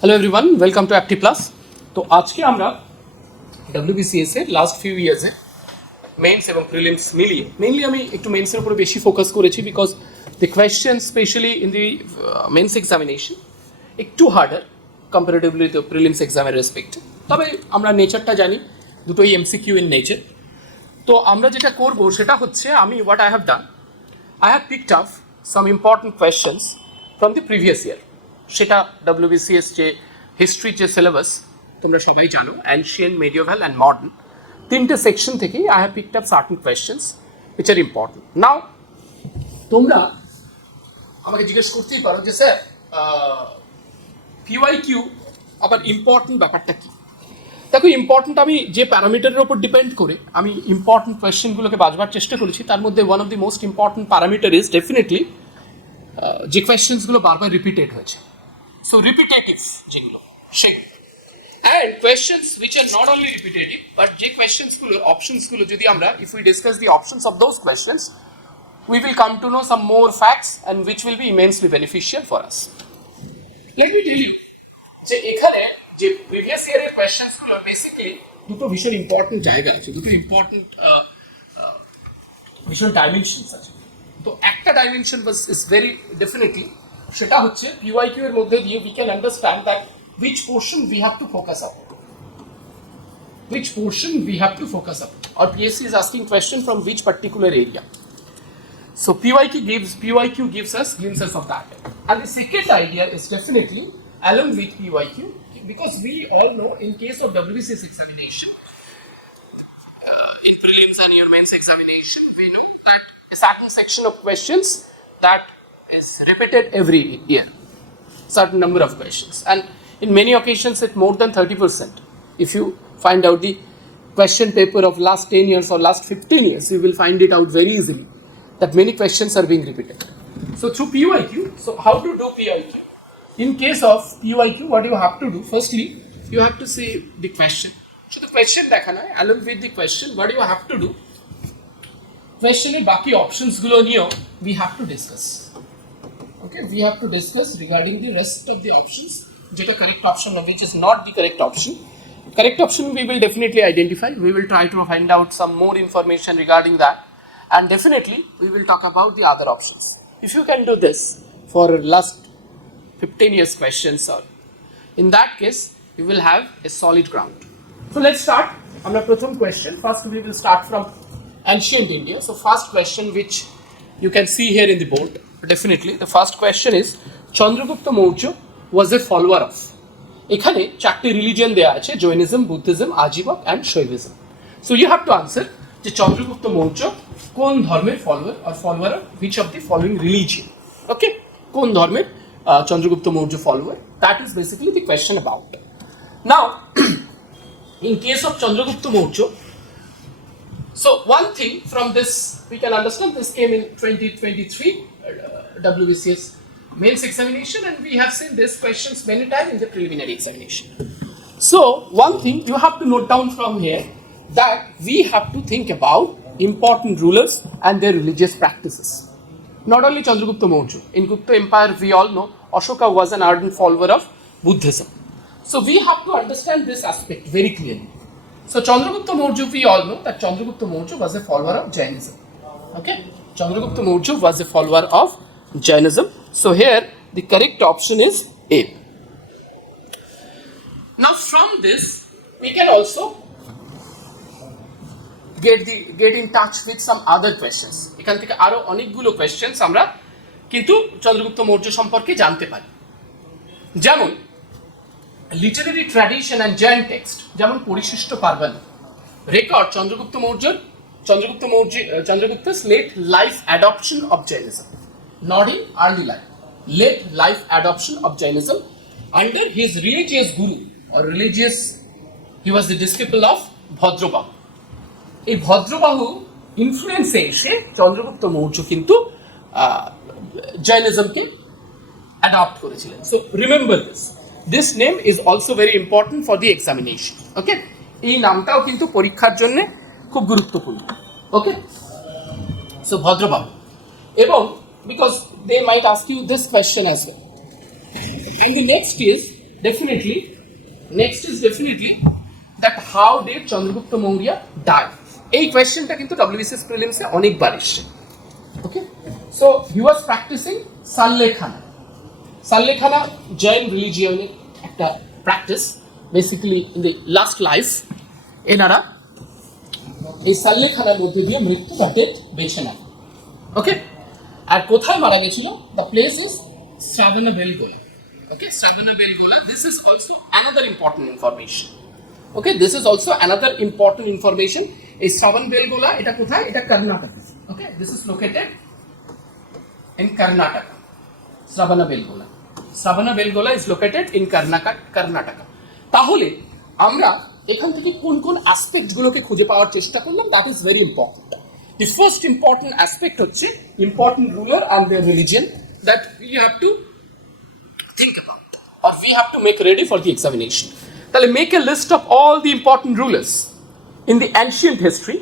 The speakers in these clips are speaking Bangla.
Hello everyone, welcome to Active Plus. তো আজকে আমরা ডব্লিউবিসিএস এর লাস্ট ফিউ ইয়ার্সে মেন্স এবং প্রিলিমস মিলিয়ে মেইনলি আমি একটু মেন্সের উপরে বেশি ফোকাস করেছি because the question specially in the mains examination একটু হার্ডার কম্পারেটিভলি তো প্রিলিমস এক্সামের রেসপেক্টে। তবে আমরা নেচারটা জানি, দুটোই এমসিকিউ ইন নেচার। তো আমরা যেটা করব সেটা হচ্ছে আমি what I have done, I have picked up some important questions from the previous year. সেটা WBCS যে হিস্ট্রি যে সিলেবাস তোমরা সবাই জানো, অ্যানশিয়েন্ট, মেডিয়েভাল অ্যান্ড মডার্ন, তিনটে সেকশন থেকেই I have picked up certain questions which are important. Now তোমরা আমাকে জিজ্ঞেস করতেই পারো যে স্যার PYQ আবার ইম্পর্টেন্ট ব্যাপারটা কি। দেখো, ইম্পর্টেন্ট আমি যে প্যারামিটারের ওপর ডিপেন্ড করে আমি ইম্পর্টেন্ট কোয়েশ্চেনগুলোকে বাছবার চেষ্টা করেছি, তার মধ্যে one of the most important parameter is definitely যে কোয়েশ্চেন্সগুলো বারবার রিপিটেড হয়েছে, সো রিপিটেটিভ যেগুলো সেগুলো, and questions which are not only repetitive but যে কোয়েশ্চেন্সগুলোর অপশনসগুলো যদি আমরা if we discuss the options of those questions we will come to know some more facts and which will be immensely beneficial for us. Let me tell you যে এখানে যে প্রিভিয়াস ইয়ারের কোয়েশ্চেন্স গুলো বেসিক্যালি দুটো ভীষণ ইম্পর্টেন্ট জায়গা আছে, দুটো ইম্পর্টেন্ট ভীষণ ডাইমেনশনস আছে। তো একটা ডাইমেনশন ইজ ভেরি ডেফিনেটলি, সেটা হচ্ছে পিওয়াইকিউ এর মধ্যে দিয়ে we can understand that which portion we have to focus up, which portion we have to focus up, or PSC is asking question from which particular area. So PYQ gives us glimpses of that. And the second idea is definitely along with PYQ, because we all know in case of WBCS examination, in prelims and your mains examination, we know that a certain section of questions that is repeated every year, certain number of questions, and in many occasions it more than 30%. If you find out the question paper of last 10 years or last 15 years, you will find it out very easily that many questions are being repeated. So through PYQ, so how to do PYQ? In case of PYQ, what you have to do, firstly, you have to see the question. So the question দেখানো হয়, along with the question, what you have to do? Question এর বাকি options গুলো নিয়েও we have to discuss. Okay, we have to discuss regarding the rest of the options. যেটা correct option or which is not the correct option. Correct option we will definitely identify. We will try to find out some more information regarding that. And definitely we will talk about the other options. If you can do this for last 15 years questions, or in that case you will have a solid ground. So let's start. Our pratham question, first we will start from ancient India. So first question which you can see here in the board, definitely the first question is Chandragupta Maurya was a follower of, এখানে চারটি রিলিজিয়ন দেয়া আছে, Jainism, Buddhism, Ajivika and Shaivism. So you have to answer যে চন্দ্রগুপ্ত মৌর্য কোন ধর্মের ফলোয়ার, আর follower of which of the following religion. Okay, কোন ধর্মের Chandragupta Maurya follower, that is basically the question about. Now in case of Chandragupta Maurya, so one thing from this we can understand, this came in 2023 WBCS mains examination, and we have seen these questions many times in the preliminary examination. So one thing you have to note down from here, that we have to think about important rulers and their religious practices. Not only Chandragupta Maurya, in Gupta Empire we all know Ashoka was an ardent follower of Buddhism. So we have to understand this aspect very clearly. So Chandragupta Maurya, we all know that Chandragupta Maurya was a follower of Jainism. Okay, Chandragupta Maurya was a follower of Jainism. So here the correct option is A. Now from this we can also get in touch with some other questions. এখান থেকে আরো অনেকগুলো কোয়েশ্চেন্স আমরা কিন্তু চন্দ্রগুপ্ত মৌর্য সম্পর্কে জানতে পারি, যেমন Literary tradition and Jain text, যেমন পরিশিষ্ট Parbani record Chandragupta's late life adoption of Jainism, not in early life, late life adoption of Jainism under his religious guru or religious, he was the disciple of Bhadrabahu. এই ভদ্রবাহু ইনফ্লুয়েন্সে এসে চন্দ্রগুপ্ত মৌর্য কিন্তু জৈনিজমকে অ্যাডপ্ট করেছিলেন। So remember this name is also very important for the examination. Okay, এই নামটাও কিন্তু পরীক্ষার জন্য খুব গুরুত্বপূর্ণ। ওকে, সো ভদ্রবাহু, এবং because they might ask you this question as well. And the next is definitely, next is definitely that how did Chandragupta Maurya die? এই কোয়েশ্চেনটা কিন্তু WBCS প্রিলিমসে অনেকবার এসেছে। Okay, so he was practising Sallekhana. Sallekhana Jain রিলিজিয়নের একটা practice, basically in the last life এনারা এই সাল্লেখানার মধ্যে দিয়ে মৃত্যু বা ডেথ বেছে নেন। ওকে, আর কোথায় মারা গেছিল? The place is Shravanabelagola. Okay, Shravanabelagola, this is also another important information. Okay, this is also another important information. এই শ্রাবণবেলগোলা এটা কোথায়? এটা Karnataka. Okay, this is located in Karnataka. Shravanabelgola. Shravanabelgola is located in Karnataka. তাহলে আমরা এখান থেকে কোন কোন অ্যাসপেক্ট গুলোকে খুঁজে পাওয়ার চেষ্টা করলাম, that is very important. The first important aspect হচ্ছে important ruler and their religion that we have to think about or we have to make ready for the examination. তাহলে make a list of all the important rulers in the ancient history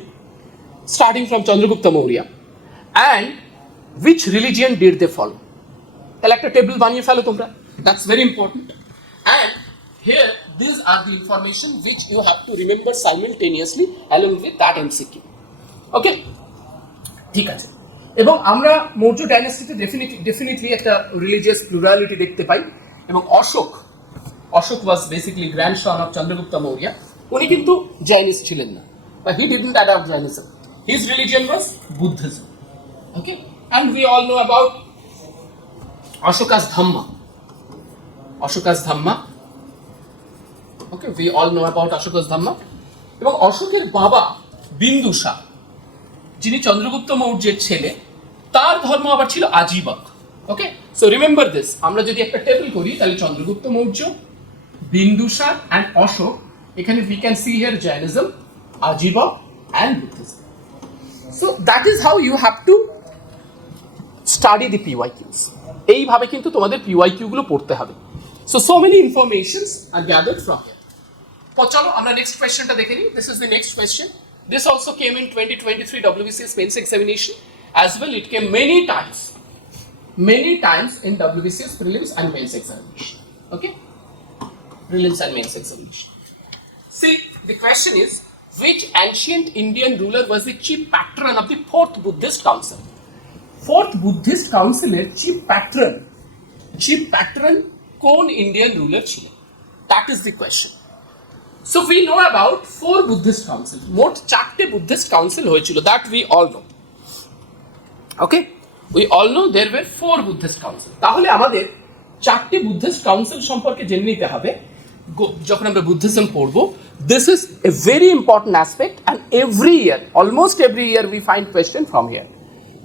starting from Chandragupta Maurya and which religion did they follow. তাহলে একটা টেবিল বানিয়ে ফেলো তোমরা, that's very important. And here these are the information which you have to remember simultaneously along with that MCQ. Okay, ঠিক আছে। এবং আমরা মৌর্য ডাইনাস্টিতে ডেফিনেটলি একটা রিলিজিয়াস প্লুরালিটি দেখতে পাই। এবং অশোক ওয়াজ basically grandson of Chandragupta Maurya. উনি কিন্তু জৈনিস্ট ছিলেন না, বা he didn't adopt Jainism, his religion was Buddhism. Okay, and we all know about Ashoka's Dhamma. Okay, we all know about Ashoka's Dhamma. এবং অশোকের বাবা বিন্দুসার, যিনি চন্দ্রগুপ্ত মৌর্যের ছেলে, তার ধর্ম আবার ছিল আজীবক। ওকে, সো রিমেম্বার দিস। আমরা যদি একটা টেবিল করি তাহলে চন্দ্রগুপ্ত মৌর্য, বিন্দুসার অ্যান্ড অশোক, এখানে we can see here Jainism, Ajivak and Buddhism. So that is how you have to study the PYQs. এইভাবে কিন্তু তোমাদের PYQ গুলো পড়তে হবে। So many informations are gathered from here. চলো আমরা নেক্সট কোয়েশ্চেনটা দেখে নিই। This is the next question. This also came in 2023 WBCS mains examination as well. It came many times in WBCS prelims and mains examination. Okay, prelims and mains examination. See, the question is, which ancient Indian ruler was the chief patron of the Fourth Buddhist Council? Fourth Buddhist Council এর chief patron কোন ইন্ডিয়ান রুলার ছিলেন? That is the question. So we know about 4 Buddhist council. মোট 4টে Buddhist council হয়েছিল, that we all know. Okay, we all know there were 4 Buddhist council. তাহলে আমাদের 4টে Buddhist council সম্পর্কে জেনে নিতে হবে যখন আমরা বুদ্ধিজম পড়বো। This is a very important aspect and almost every year we find question from here.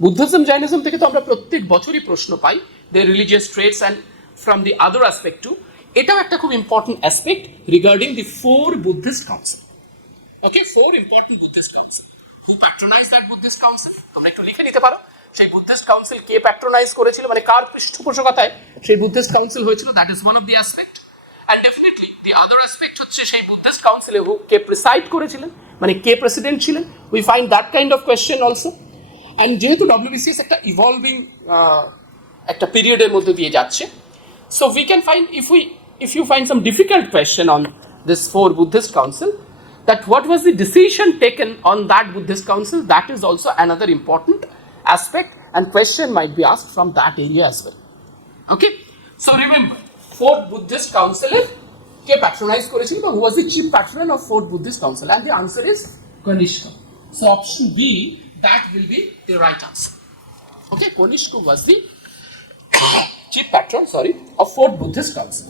Buddhism Jainism থেকে তো আমরা প্রত্যেক বছরই প্রশ্ন পাই, their religious traits and from the other aspect too. এটাও একটা খুব important aspect regarding the 4 Buddhist council. Okay, 4 important Buddhist council. Who patronise that Buddhist council? আমরা একটু লিখে নিতে পারো সেই বুদ্ধিস্ট কাউন্সিল কে প্যাট্রোনাইজ করেছিল, মানে কার পৃষ্ঠপোষকতায় সেই বুদ্ধিস্ট কাউন্সিল হয়েছিল। That is one of the aspect. And definitely the other aspect হচ্ছে সেই বুদ্ধিস্ট কাউন্সিলে কে প্রিসাইড করেছিলেন, মানে কে প্রেসিডেন্ট ছিলেন। We find that kind of question also. And যেহেতু WBCS একটা ইভলভিং একটা পিরিয়ডের মধ্যে দিয়ে যাচ্ছে, so we can find, if you find some difficult question on this 4 Buddhist council, that what was the decision taken on that Buddhist council, that is also another important aspect, and question might be asked from that area as well. Okay, so remember 4th Buddhist council ke patronize করেছিল, but who was the chief patron of 4th Buddhist council? And the answer is Kanishka. So option B, that will be the right answer. Okay, Kanishka was the chief patron, of 4th Buddhist council.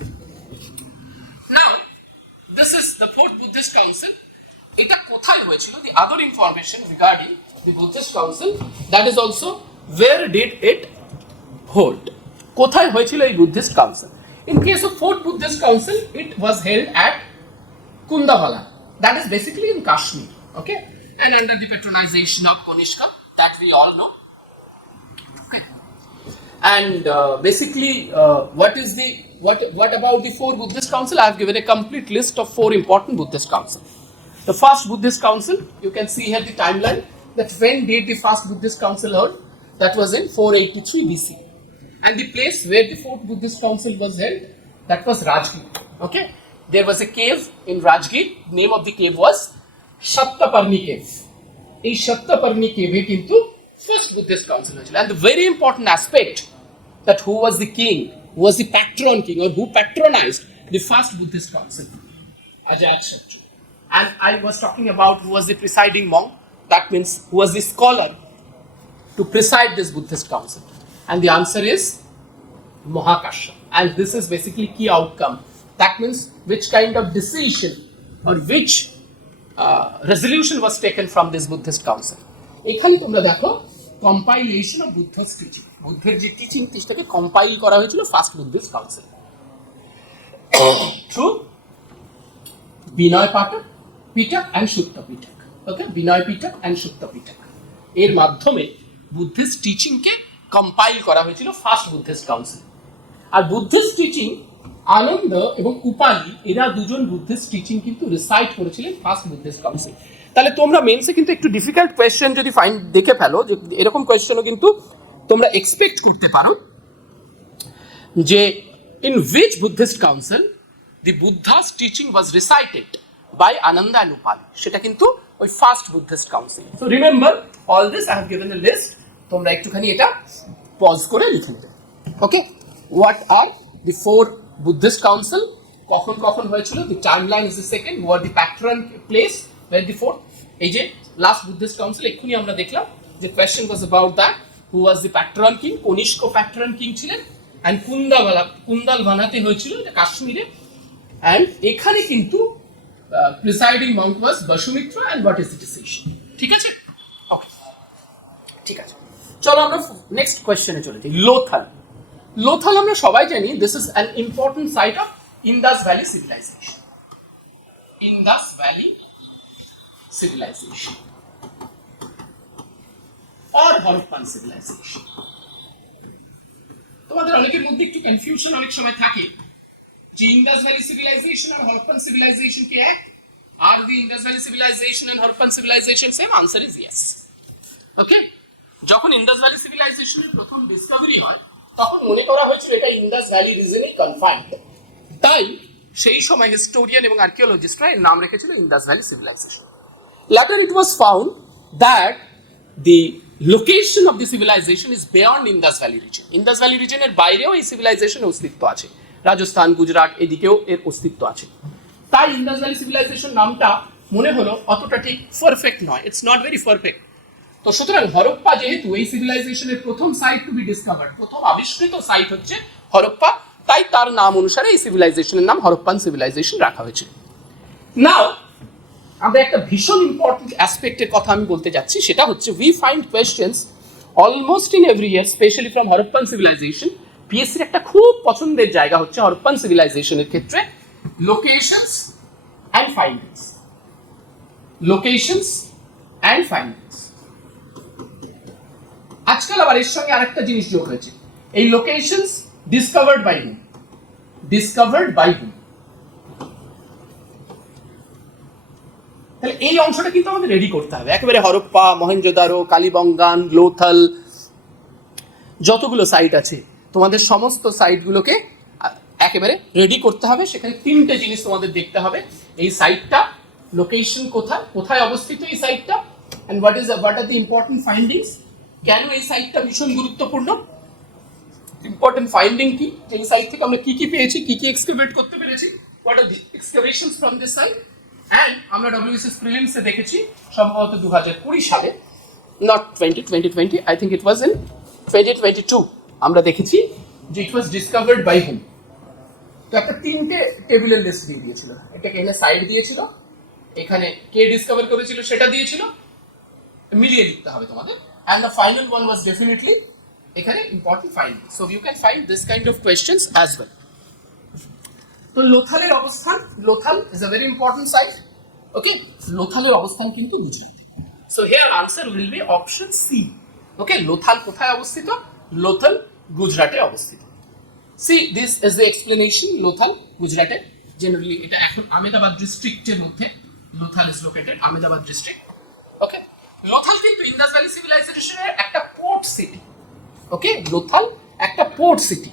Now, this is the 4th Buddhist council. এটা কোথায় হয়েছিল? The other information regarding the Buddhist council, that is also where did it hold? কোথায় হয়েছিল এই Buddhist council? In case of 4th Buddhist council, it was held at Kundavalla. That is basically in Kashmir. Okay, and under the patronization of Kanishka, that we all know. Okay. And basically, what about the 4 Buddhist council? I have given a complete list of 4 important Buddhist council. The first Buddhist council, you can see here the timeline, that when did the first Buddhist council hold? That was in 483 BC. And the place where the 4th Buddhist council was held, That was Rajgir. Okay, there was a cave in Rajgir. Name of the cave was Shatyaparni cave. এই সত্যপর্ণী কেভে কিন্তু ফার্স্ট বুদ্ধিস্ট কাউন্সিল হয়েছিল। And the very important aspect that who was the king, who was the patron king, or who patronized the first Buddhist council, Ajayat Shatru. And I was talking about who was the presiding monk. That means who was the scholar to preside this Buddhist council. And the answer is Mahakashyap. And this is basically key outcome. That means which kind of decision or which resolution was taken from this Buddhist council. এখানে তোমরা দেখো কম্পাইলেশন অফ বুদ্ধিস্ট টিচিং, বুদ্ধের যে টিচিং সেটাকে কম্পাইল করা হয়েছিল first Buddhist council through Vinaya পাঠক Pitaka and Sutta Pitaka. Okay, Vinaya Pitaka and Sutta Pitaka এর মাধ্যমে বুদ্ধিস্ট টিচিংকে কম্পাইল করা হয়েছিল ফার্স্ট বুদ্ধিস্ট কাউন্সিল। আর বুদ্ধিস্ট টিচিং আনন্দ এবং উপালি এরা দুজন বুদ্ধিস্ট টিচিং কিন্তু রিসাইট করেছিলেন ফার্স্ট বুদ্ধিস্ট কাউন্সিল। তাহলে তোমরা মেন্সে কিন্তু একটু ডিফিকাল্ট কোয়েশ্চেন যদি ফাইন্ড দেখে ফেলো, যে এরকম কোয়েশ্চেনও কিন্তু তোমরা এক্সপেক্ট করতে পারো যে in which Buddhist council the Buddha's teaching was recited by Ananda and Upali, সেটা কিন্তু ওই first Buddhist council. So remember all this, I have given the list, তোমরা একটুখানি এটা পজ করে লিখে নেবে। Okay, what are the four Buddhist council, কখন কখন হয়েছিল, the timeline is the second, what the patron place, were the fourth. এই যে লাস্ট বুদ্ধিস্ট কাউন্সিল এক্ষুনি আমরা দেখলাম যে question was about that, who was the patron king, Kanishka patron king ছিলেন, অ্যান্ড কুন্দাল বানাতে হয়েছিল, এটা কাশ্মীরে। অ্যান্ড এখানে কিন্তু presiding Monk was Vasumitra, and what is the decision. ঠিক আছে, ওকে, ঠিক আছে, চলো আমরা নেক্সট কোয়েশ্চেনে চলে যাই। লোথাল। লোথাল আমরা সবাই জানি this is an important site of Indus valley civilisation. Indus Valley civilization or Harappan civilization. তোমাদের অনেকের মধ্যে একটু কনফিউশন অনেক সময় থাকে যে ইন্দাস ভ্যালি সিভিলাইজেশন আর হরপ্পান সিভিলাইজেশন কি এক? আর the Indus valley civilisation and Harappan civilisation same? Answer is yes. Okay, যখন ইন্দাস ভ্যালি সিভিলাইজেশনের প্রথম ডিসকভারি হয় তখন মনে করা হয়েছিল এটা ইন্দাস ভ্যালি রিজনে কনফাইন্ড, তাই সেই সময় হিস্টোরিয়ান এবং আর্কিওলজিস্টরা এর নাম রেখেছিল Indus valley civilisation. Later it was found that the location of the civilization is beyond Indus Valley region. Indus Valley region এর বাইরেও এই সিভিলাইজেশনের অস্তিত্ব আছে, রাজস্থান, গুজরাট এদিকেও এর অস্তিত্ব আছে। তাই ইন্দাস ভ্যালি সিভিলাইজেশন নামটা মনে হলো অতটা ঠিক পারফেক্ট নয়, ইটস নট ভেরি পারফেক্ট। তো সুতরাং হরপ্পা যেহেতু এই সিভিলাইজেশনের প্রথম সাইট টু বি ডিসকভার্ড, প্রথম আবিষ্কৃত সাইট হচ্ছে হরপ্পা, তাই তার নাম অনুসারে এই সিভিলাইজেশনের নাম হরপ্পান সিভিলাইজেশন রাখা হয়েছে। নাও আমরা একটা ভীষণ ইম্পর্টেন্ট অ্যাসপেক্টের কথা আমি বলতে যাচ্ছি, সেটা হচ্ছে we find questions almost in every year, specially from Harappan civilisation. পিএসসির একটা খুব পছন্দের জায়গা হচ্ছে হরপ্পান সিভিলাইজেশনের ক্ষেত্রে locations and findings. Locations and findings. আজকাল আবার এর সঙ্গে আরেকটা জিনিস যোগ হয়েছে, এই locations discovered by whom? Discovered by whom? তাহলে এই অংশটা কিন্তু আমাদের রেডি করতে হবে। একেবারে হরপ্পা, মহেঞ্জোদারো, কালীবঙ্গান, লোথাল যতগুলো সাইট আছে তোমাদের সমস্ত সাইটগুলোকে একেবারে রেডি করতে হবে। সেখানে তিনটে জিনিস তোমাদের দেখতে হবে, এই সাইটটা লোকেশন কোথায়, কোথায় অবস্থিত এই সাইটটা, and what are the important findings, কেন এই সাইটটা ভীষণ গুরুত্বপূর্ণ, ইম্পর্টেন্ট ফাইন্ডিং কি, এই সাইট থেকে আমরা কি কি পেয়েছি, কি কি এক্সকাভেট করতে পেরেছি, what are the excavations from this site. And আমরা ডব্লিউবিসিএস প্রিলিমসে দেখেছি সম্ভবত 2020 সালে, not 2020, I think it was in 2022, আমরা দেখেছি যে ইট ওয়াজ ডিসকভার্ড বাই হুম। তো একটা তিনটে টেবিলের লিস্ট দিয়ে দিয়েছিল, এটাকে এনে সাইড দিয়েছিল, এখানে কে ডিসকভার করেছিল সেটা দিয়েছিল, মিলিয়ে লিখতে হবে তোমাদের। And the final one was definitely এখানে important finding. So you can find this kind of questions as well. তো লোথালের অবস্থান, Lothal is a very important site. Okay, লোথালের অবস্থান কিন্তু গুজরাটে। So here answer will be option C. Okay, Lothal কোথায় অবস্থিত? লোথাল গুজরাটে অবস্থিত। See this is the explanation. Lothal গুজরাটে, জেনারেলি এটা এখন আহমেদাবাদ ডিস্ট্রিক্টের মধ্যে Lothal is located, Ahmedabad district. ওকে, লোথাল কিন্তু ইন্দাস ভ্যালি সিভিলাইজেশনের একটা পোর্ট সিটি। ওকে, লোথাল একটা পোর্ট সিটি।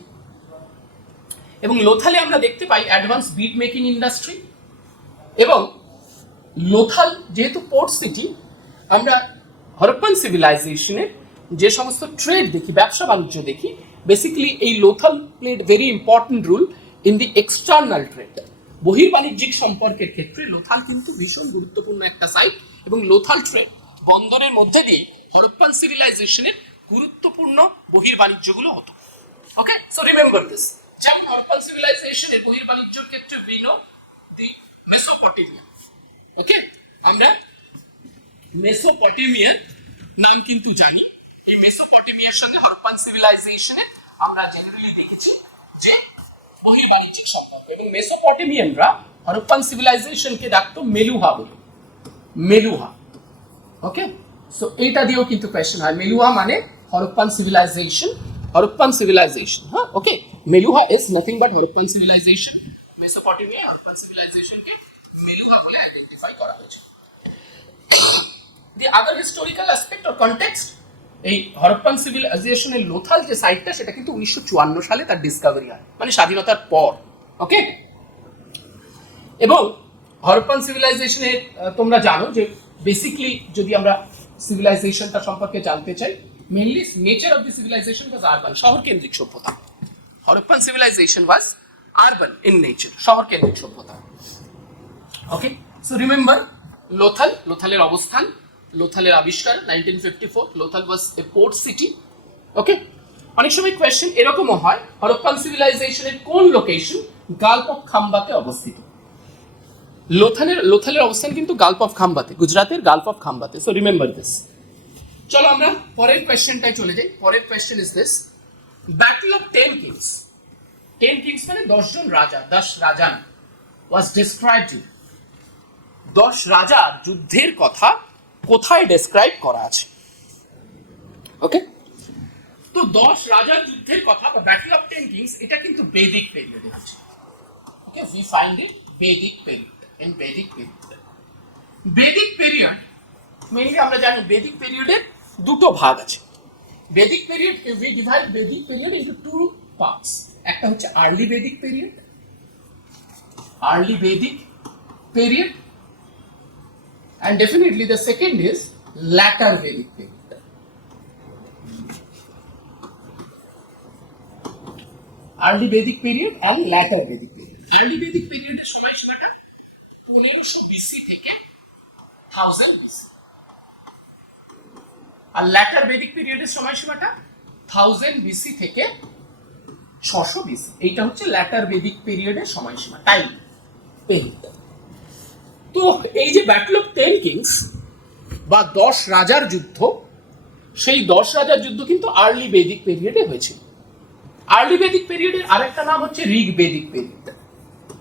এবং লোথালে আমরা দেখতে পাই অ্যাডভান্স বিট মেকিং ইন্ডাস্ট্রি। এবং লোথাল যেহেতু পোর্ট সিটি, আমরা হরপ্পান সিভিলাইজেশনের যে সমস্ত ট্রেড দেখি, ব্যবসা বাণিজ্য দেখি, বেসিক্যালি এই Lothal played very important role in the external trade. বহির্বাণিজ্যিক সম্পর্কের ক্ষেত্রে লোথাল কিন্তু ভীষণ গুরুত্বপূর্ণ একটা সাইট, এবং লোথাল ট্রেড বন্দরের মধ্যে দিয়ে হরপ্পান সিভিলাইজেশনের গুরুত্বপূর্ণ বহির্বাণিজ্যগুলো হতো। ওকে, সো রিমেম্বার দিস। যেমন হরপ্পান সিভিলাইজেশনের বহির্বাণিজ্যের ক্ষেত্রে উই নো দি মেসোপটেমিয়া। ওকে, আমরা মেসোপটেমিয়ার নাম কিন্তু জানি। এই মেসোপটেমিয়ার সঙ্গে হরপ্পান সিভিলাইজেশনে আমরা জেনারেলি দেখেছি যে বহির্বাণিজ্যিক সম্পর্ক, এবং মেসোপটেমিয়ানরা হরপ্পান সিভিলাইজেশনকে ডাকতো মেলুহা বলে, মেলুহা। ওকে, সো এইটা দিয়েও কিন্তু কোয়েশ্চেন হয়, মেলুহা মানে হরপ্পান সিভিলাইজেশন, হরপ্পান সিভিলাইজেশন। হ্যাঁ, okay, Meluhha is nothing but Harappan civilisation. Mesopotamia Harappan সিভিলাইজেশনকে মেলুহা বলে আইডেন্টিফাই করা হয়েছে। The other historical aspect or context, এই হরপ্পান সিভিলাইজেশনের লোথাল যে সাইটটা, সেটা কিন্তু 1954 সালে তার ডিসকভারি হয়, মানে স্বাধীনতার পর। ওকে, এবং হরপ্পান সিভিলাইজেশনের তোমরা জানো যে বেসিকলি যদি আমরা সিভিলাইজেশনটা সম্পর্কে জানতে চাই, mainly nature of the civilisation was urban, শহর কেন্দ্রিক সভ্যতা। Harappan civilisation was urban in nature, শহর কেন্দ্রিক সভ্যতা। ওকে, সো রিমেম্বার লোথাল, লোথালের অবস্থান, লোথালের আবিষ্কার 1954। Lothal was a port city. Okay, অনেক সময় কোয়েশ্চেন এরকমও হয়, হরপ্পান সিভিলাইজেশনের কোন লোকেশন গালফ অফ খাম্বাতে অবস্থিত। লোথালের অবস্থান কিন্তু গালফ অফ খাম্বাতে, গুজরাতের গালফ অফ খাম্বাতে। So remember this. চলো আমরা পরের কোয়েশ্চেনটায় চলে যাই। পরের question is this, battle of 10 kings. 10 kings মানে 10 জন রাজা, 10 রাজান ওয়াজ ডেসক্রাইবড। 10 রাজা যুদ্ধের কথা কোথায় ডেসক্রাইব করা আছে? ওকে, তো 10 রাজার যুদ্ধের কথা বা ব্যাটল অফ 10 কিংস, এটা কিন্তু বৈদিক পিরিয়ডে হচ্ছে। ওকে, উই ফাইন্ড ইট বৈদিক পিরিয়ড, ইন বৈদিক পিরিয়ড। বৈদিক পিরিয়ড মেইনলি আমরা জানি বৈদিক পিরিয়ডের দুটো ভাগ আছে। বৈদিক পিরিয়ড, উই ডিভাইড বৈদিক পিরিয়ড ইনটু টু পার্টস। একটা হচ্ছে আর্লি বৈদিক পিরিয়ড, আর্লি বৈদিক period, and definitely the second is latter Vedic period. Early Vedic period and latter Vedic period. Early Vedic period এর সময়সীমাটা 1500 BC থেকে 1000 BC, আর latter Vedic period এর সময়সীমাটা 1000 BC থেকে 600 BC। এইটা হচ্ছে latter Vedic period এর সময়সীমা, টাইম পিরিয়ড। তো এই যে ব্যাটল অফ 10 কিংস বা 10 রাজার যুদ্ধ, সেই 10 রাজার যুদ্ধ কিন্তু আর্লি বৈদিক পিরিয়ডে হয়েছিল। আর্লি বৈদিক পিরিয়ডের আরেকটা নাম হচ্ছে ঋগ বৈদিক পিরিয়ড।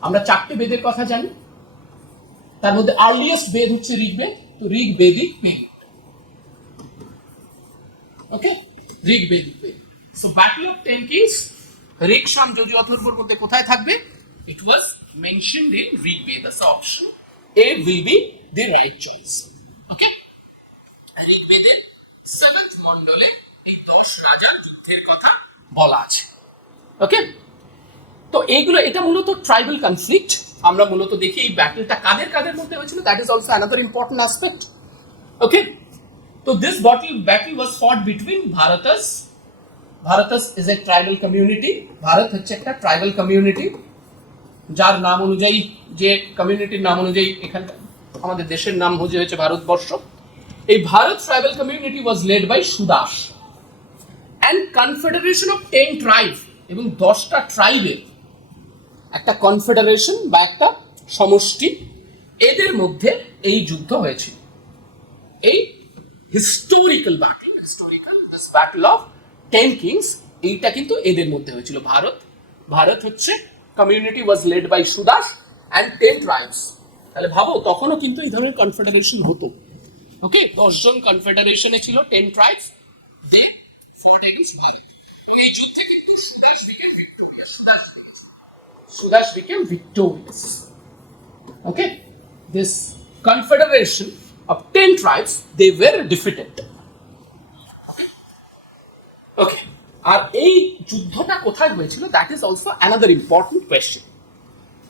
আমরা 4টে বেদের কথা জানি, তার মধ্যে আর্লিয়েস্ট বেদ হচ্ছে ঋগ্বেদ, তো Rig Vedic period. Okay, Rig Vedic period. So battle of 10 kings Rig, Sam, Yaju, অথর্বর মধ্যে কোথায় থাকবে? It was mentioned in Rig Veda. So option A will be the right choice. Okay, ঋগ্বেদের 7th মণ্ডলে এই 10 রাজার যুদ্ধের কথা বলা আছে। ওকে, তো এইগুলো, এটা মূলত ট্রাইবাল কনফ্লিক্ট। আমরা মূলত দেখি এই ব্যাটলটা কাদের কাদের মধ্যে হয়েছিল, that is also another important aspect. Okay, তো this battle was fought between Bharatas. Bharatas is a tribal community. Bharat হচ্ছে একটা ট্রাইবাল কমিউনিটি, যার নাম অনুযায়ী, যে কমিউনিটির নাম অনুযায়ী এখানকার আমাদের দেশের নাম হয়েছে ভারতবর্ষ। এই Bharat tribal community was led by Sudas and confederation of 10 tribe, এবং 10টা ট্রাইবের একটা কনফেডারেশন বা একটা সমষ্টি, এদের মধ্যে এই যুদ্ধ হয়েছিল। এই historical battle, this battle of 10 kings, এইটা কিন্তু এদের মধ্যে হয়েছিল। ভারত হচ্ছে community was led by Sudas and 10 tribes. তাহলে ভাবো তখনও কিন্তু এই ধরনের কনফেডারেশন হতো। ওকে, 10 জন কনফেডারেশনে ছিল, 10 ট্রাইবস, দে ফট এগেইনস্ট ভারত। তো এই যুদ্ধে কিন্তু Sudas became victorious. Okay, this confederation of 10 tribes, they were defeated. Okay, আর এই যুদ্ধটা কোথায় হয়েছিল, that is also another important question.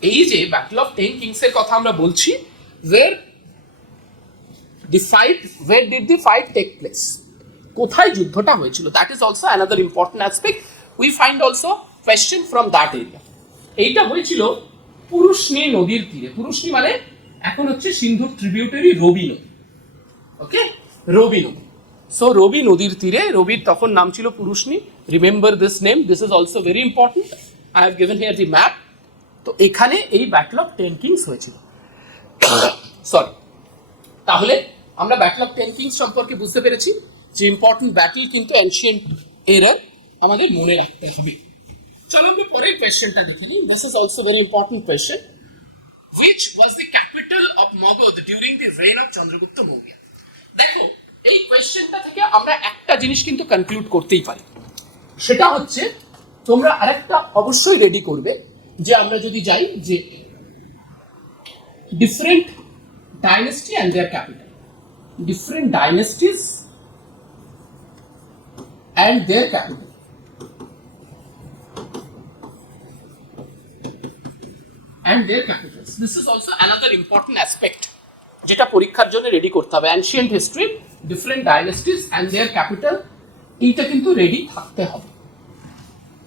এই যে ব্যাটল অফ 10 কিংস এর কথা আমরা বলছি, where did the fight take place? কোথায় যুদ্ধটা হয়েছিল, that is also another important aspect. We find also question from that area. এইটা হয়েছিল পুরুষনি নদীর তীরে। পুরুষনি মানে এখন হচ্ছে সিন্ধুর ট্রিবিউটারি রবি নদী। ওকে, রবি নদী। সো রবি নদীর তীরে, রবির তখন নাম ছিল Parushni. Remember this name, this is also very important. I have given here the map. তো এখানে এই ব্যাটল অফ 10 কিংস হয়েছিল। সরি, তাহলে আমরা ব্যাটল অফ 10 কিংস সম্পর্কে বুঝতে পেরেছি যে ইম্পর্টেন্ট ব্যাটল কিন্তু অ্যানশিয়েন্ট এরার আমাদের মনে রাখতে হবে। চলো আমরা পরের কোয়েশ্চেনটা দেখে নিই। This is also very important question. Which was the capital of Magad during the reign of Chandragupta Maurya? দেখো, এই কোয়েশ্চেনটা থেকে আমরা একটা জিনিস কিন্তু কনক্লুড করতেই পারি, সেটা হচ্ছে তোমরা আরেকটা অবশ্যই রেডি করবে যে আমরা যদি যাই যে different dynasty and their capital, different dynasties and their capital. And their capitals. This is also another important aspect যেটা পরীক্ষার জন্য রেডি করতে হবে। Ancient history, different dynasties and their capital, এইটা কিন্তু রেডি থাকতে হবে।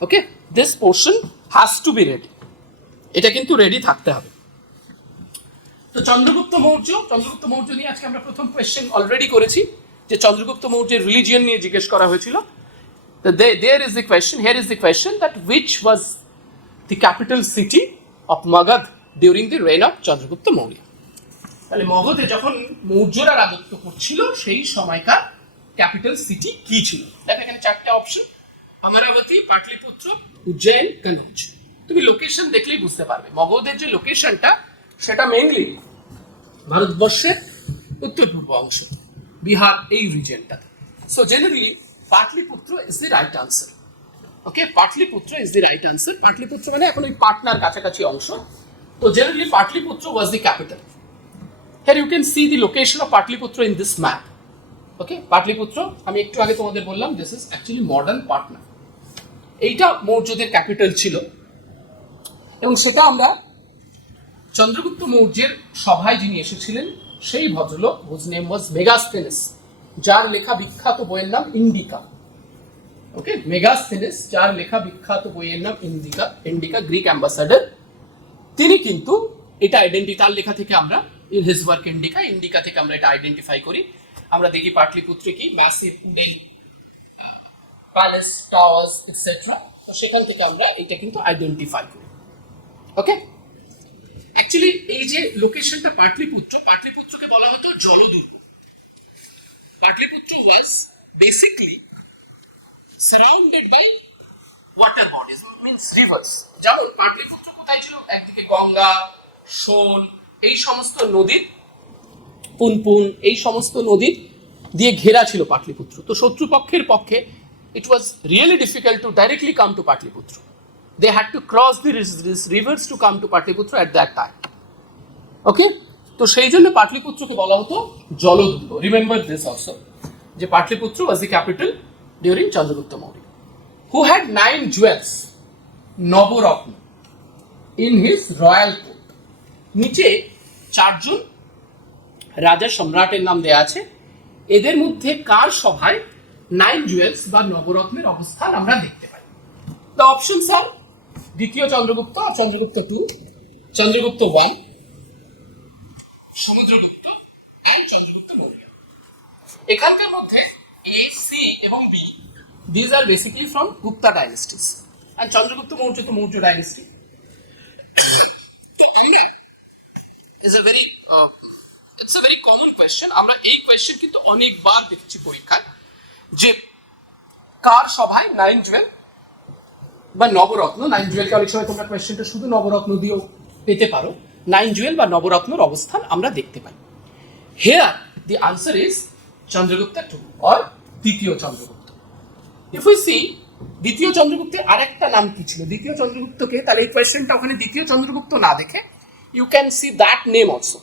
Okay, this portion has to be ready, এটা কিন্তু রেডি থাকতে হবে। তো চন্দ্রগুপ্ত মৌর্য নিয়ে আজকে আমরা প্রথম কোয়েশ্চেন অলরেডি করেছি, যে চন্দ্রগুপ্ত মৌর্যের রিলিজিয়ন নিয়ে জিজ্ঞেস করা হয়েছিল। There is the question, here is the question, that which was the capital city of Magad during the reign of Chandragupta Maurya? তাহলে মগধে যখন মৌর্যরা রাজত্ব করছিল সেই সময়কার ক্যাপিটাল সিটি কি ছিল? দেখো এখানে চারটা অপশন: অমরাবতী, পাটলিপুত্র, উজ্জয়ন, কনৌজ। তুমি লোকেশন দেখলেই বুঝতে পারবে মগধের যে লোকেশনটা সেটা মেইনলি ভারতবর্ষের উত্তর পূর্ব অংশ, বিহার, এই রিজিয়নটাতে। So generally Pataliputra is the right answer. Okay, Pataliputra is the right answer. Pataliputra মানে এখন ওই পাটনার কাছাকাছি অংশ। তো generally Pataliputra was the capital. Here you can see the location of Patliputra in this map. Okay, Patliputra আমি একটু আগে তোমাদের বললাম, this is actually modern Patna. এইটা মৌর্যদের ক্যাপিটাল ছিল, এবং সেটা আমরা চন্দ্রগুপ্ত মৌর্যের সভায় যিনি এসেছিলেন সেই ভদ্রলোক, whose name was Megasthenes, যার লেখা বিখ্যাত বইয়ের নাম ইন্ডিকা। ওকে, মেগাস্থেনেস, যার লেখা বিখ্যাত বইয়ের নাম ইন্ডিকা, গ্রিক অ্যাম্বাসাডার। তিনি কিন্তু এটা তার লেখা থেকে আমরা in his work ইন্ডিকা থেকে আমরা এটা আইডেন্টিফাই করি। আমরা দেখি পাটলিপুত্র কি ম্যাসিভ প্যালেস, টাওয়ার্স এটসেট্রা, তো সেখান থেকে আমরা এটা কিন্তু আইডেন্টিফাই করি। ওকে, অ্যাকচুয়ালি এই যে লোকেশনটা পাটলিপুত্রকে বলা হতো জলদুর্গ। Pataliputra was basically surrounded by water bodies, means rivers. যেমন পাটলিপুত্র কোথায় ছিল? একদিকে গঙ্গা, সোন, এই সমস্ত নদীর, পুনপুন, এই সমস্ত নদীর দিয়ে ঘেরা ছিল পাটলিপুত্র। তো শত্রুপক্ষের পক্ষে it was really difficult to directly come to Pataliputra. They had to cross the rivers to come to Pataliputra at that time. Okay, তো সেই জন্য পাটলিপুত্রকে বলা হতো জলদুর্গ। রিমেম্বার দিস অলসো, যে Pataliputra was the capital during Chandragupta Maurya. Who had 9 jewels, Navaratna, in his royal court. নিচে 4 জন রাজা সম্রাটের নাম দেয়া আছে, এদের মধ্যে কার সভায় 9 জুয়েলস বা নবরত্নের অবস্থান আমরা দেখতে পাই? দ্য অপশনস আর দ্বিতীয় চন্দ্রগুপ্ত, চন্দ্রগুপ্ত 2, চন্দ্রগুপ্ত 1, সমুদ্রগুপ্ত and চন্দ্রগুপ্ত মৌর্য। এখানকার মধ্যে A, C এবং B, these are basically from Gupta dynasties, and Chandragupta Maurya তো মৌর্য ডাইনেস্টি। তো আমরা it's a very common question, আমরা এই কোয়েশ্চেন কিন্তু অনেকবার দেখেছি পরীক্ষায়, যে কার সভায় 9 জুয়েল বা নবরত্ন, 9 জুয়েলকে অনেক সময় তোমরা কোয়েশ্চেনটা শুধু নবরত্ন দিয়েও পেতে পারো, 9 জুয়েল বা নবরত্নর অবস্থান আমরা দেখতে পাই। Here the answer is Chandragupta 2 or দ্বিতীয় চন্দ্রগুপ্ত। If we see দ্বিতীয় চন্দ্রগুপ্তের আরেকটা নাম কি ছিল? দ্বিতীয় চন্দ্রগুপ্তকে, তাহলে এই কোয়েশ্চেনটা ওখানে দ্বিতীয় চন্দ্রগুপ্ত না দেখে you can see that name also.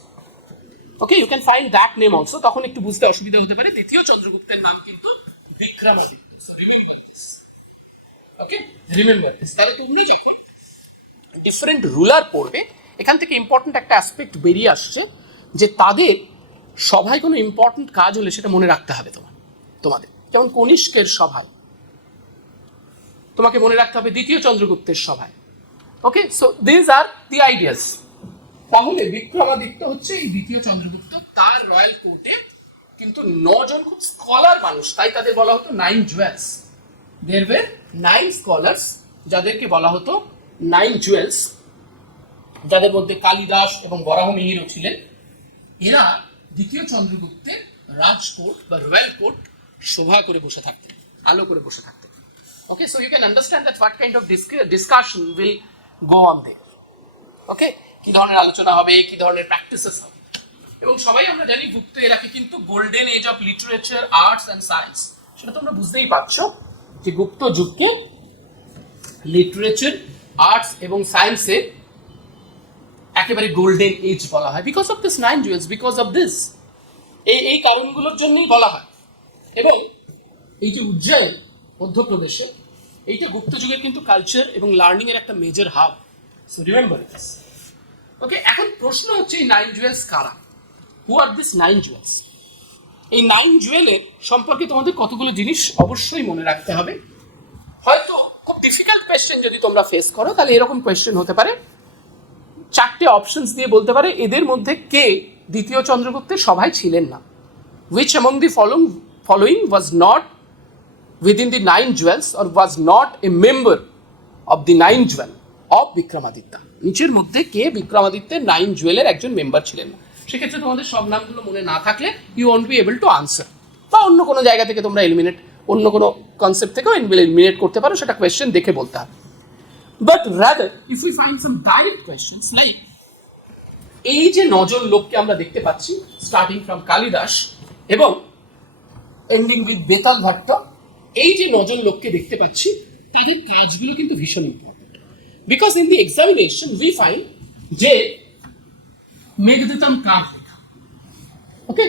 Okay, you can find that name also. তখন একটু বুঝতে অসুবিধা হতে পারে। দ্বিতীয় চন্দ্রগুপ্তের নাম কিন্তু বিক্রমাদিত্য। ওকে, রিমেম্বার দিস। তাহলে তুমি যখন ডিফারেন্ট রুলার পড়বে, এখান থেকে ইম্পর্টেন্ট একটা অ্যাসপেক্ট বেরিয়ে আসছে যে তাদের সভায় কোনো ইম্পর্টেন্ট কাজ হলে সেটা মনে রাখতে হবে তোমাদের। যেমন কনিষ্কের সভায় তোমাকে মনে রাখতে হবে দ্বিতীয় চন্দ্রগুপ্তের সভায়। Okay, so this are the ideas. তাহলে বিক্রমাদিত্য হচ্ছে এই দ্বিতীয় চন্দ্রগুপ্ত, তার রয়্যাল কোর্টে কিন্তু 9 জন খুব স্কলার মানুষ, তাই তাদের বলা হতো 9 জুয়েলস। দেয়ার ওয়্যার 9 স্কলার্স, যাদেরকে বলা হতো 9 জুয়েলস, যাদের মধ্যে কালিদাস এবং বরাহমিহিরও ছিলেন। এরা দ্বিতীয় চন্দ্রগুপ্তের রাজকোট বা রয়্যাল কোর্ট শোভা করে বসে থাকতেন, আলো করে বসে থাকতেন। Okay, so you can understand that what kind of discussion will go on there. Okay, কি ধরনের আলোচনা হবে, কি ধরনের প্র্যাকটিসেস হবে। এবং সবাই আমরা জানি গুপ্ত এরাকে কিন্তু golden age of literature, arts and science, সেটা তোমরা বুঝতেই পারছো যে গুপ্ত যুগকে লিটারেচার, আর্টস এবং সায়েন্সের একেবারে গোল্ডেন এজ বলা হয়, because of this 9 jewels, because of this, এই কারণগুলোর জন্যই বলা হয়। এবং এই যে উজ্জয়ন মধ্যপ্রদেশে, এইটা গুপ্ত যুগের কিন্তু কালচার এবং লার্নিং এর একটা major hub. So remember this. Okay, এখন প্রশ্ন হচ্ছে এই 9 জুয়েলস কারা? Who are this 9 jewels? এই 9 জুয়েলের সম্পর্কে তোমাদের কতগুলো জিনিস অবশ্যই মনে রাখতে হবে। হয়তো খুব ডিফিকাল্ট কোয়েশ্চেন যদি তোমরা ফেস করো, তাহলে এরকম কোয়েশ্চেন হতে পারে, 4টে অপশনস দিয়ে বলতে পারে এদের মধ্যে কে দ্বিতীয় চন্দ্রগুপ্তের সভায় ছিলেন না। Which among the following was not within the 9 jewels or was not a member of the 9 jewel of Vikramaditya? নিচের মধ্যে কে বিক্রমাদিত্যের 9 জুয়েলের একজন মেম্বার ছিলেন না? সেক্ষেত্রে তোমাদের সব নামগুলো মনে না থাকলে you won't be able to answer, বা অন্য কোনো জায়গা থেকে তোমরা এলিমিনেট, অন্য কোনো কনসেপ্ট থেকেও এলিমিনেট করতে পারো, সেটা কোয়েশ্চেন দেখে বলতে হবে। But rather if you find some direct questions like, এই যে 9 জন লোককে আমরা দেখতে পাচ্ছি স্টার্টিং ফ্রম কালিদাস এবং এন্ডিং উইথ বেতাল ভট্ট, এই যে 9 জন লোককে দেখতে পাচ্ছি তাদের কাজগুলো কিন্তু ভীষণ important, because in the examination we find যে মেঘদূতম কার লেখা, ওকে,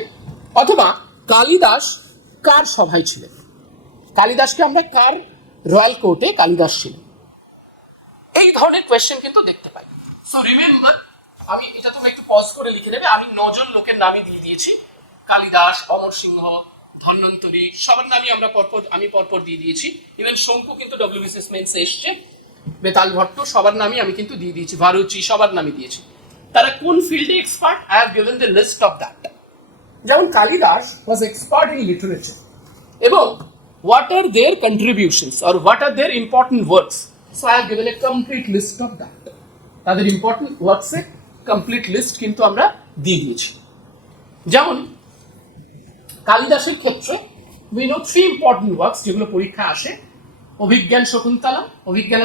অথবা কালিদাস কার সভায় ছিলেন, কালিদাসকে আমরা কার রয়্যাল কোর্টে কালিদাস ছিলেন, এই ধরনের কোয়েশ্চেন কিন্তু দেখতে পাই। সো রিমেম্বার, আমি এটা তুমি একটু পজ করে লিখে নেবে, আমি 9 জন লোকের নামই দিয়ে দিয়েছি, কালিদাস, অমর সিংহ, ধন্বন্তরী, সবার নামই আমি পরপর দিয়ে দিয়েছি। ইভেন শঙ্কু কিন্তু ডব্লিউবিসিএস মেন্সে এসছে, বেতাল ভট্ট, সবার নামই আমি কিন্তু দিয়ে দিয়েছি, ভারুচি, সবার নামই দিয়েছি। তারা কোন ফিল্ডে expert? I have given the list of that. যেমন Kalidas was expert in literature, এবং what are their contributions or what are their important works? So I have given a complete list of that. তাদের ইম্পর্টেন্ট ওয়ার্কসের কমপ্লিট লিস্ট কিন্তু আমরা দিয়ে দিয়েছি। যেমন কালিদাসের ক্ষেত্রে we know 3 important works যেগুলো পরীক্ষা আসে: অভিজ্ঞান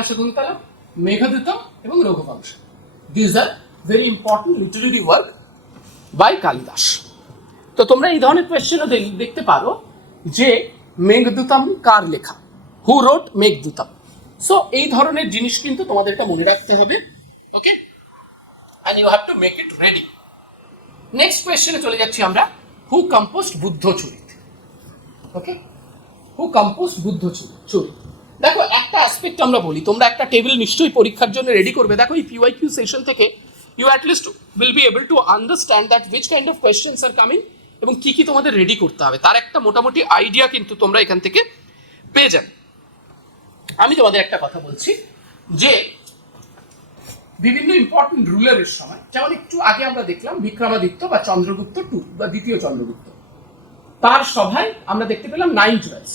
শকুন্তলা, মেঘদূতম এবং Raghuvamsha. These are very important literary work by Kalidas. তো তোমরা এই ধরনের কোয়েশ্চেনও দেখতে পারো যে মেঘদূতম কার লেখা, হু রোট মেঘদূতম। সো এই ধরনের জিনিস কিন্তু তোমাদের এটা মনে রাখতে হবে, okay, and you have to make it ready. Next কোয়েশ্চেনে চলে যাচ্ছি আমরা, হু কম্পোজড বুদ্ধচরিত। ওকে, হু কম্পোজড বুদ্ধচরিত। দেখো, একটা অ্যাসপেক্ট আমরা বলি, তোমরা একটা টেবিল নিশ্চয়ই পরীক্ষার জন্য রেডি করবে। দেখো, এই পিওয়াইকিউ সেশন থেকে you at least will be able to understand that which kind of questions are coming এবং কি কি তোমাদের রেডি করতে হবে, তার একটা মোটামুটি আইডিয়া কিন্তু তোমরা এখান থেকে পেয়ে যাবে। আমি তোমাদের একটা কথা বলছি যে বিভিন্ন ইম্পর্টেন্ট রুলারের সময়, যেমন একটু আগে আমরা দেখলাম বিক্রমাদিত্য বা চন্দ্রগুপ্ত টু বা দ্বিতীয় চন্দ্রগুপ্ত, তার সভায় আমরা দেখতে পেলাম 9 জুয়েলস।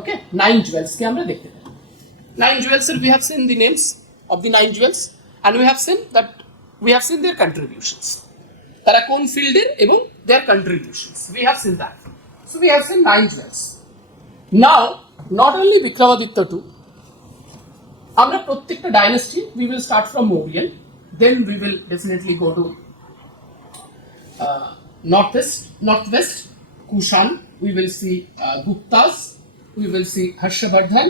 ওকে, 9 জুয়েলসকে আমরা দেখতে পেলাম। 9 jewels, we have seen the names of the 9 jewels and we have seen their contributions. তারা কোন ফিল্ডের এবং their contributions, we have seen that. So we have seen 9 jewels. Now not only Vikramaditya too, আমরা প্রত্যেকটা dynasty, we will start from Mauryan, then we will definitely go to northwest Kushan, we will see Guptas, we will see Harshavardhan,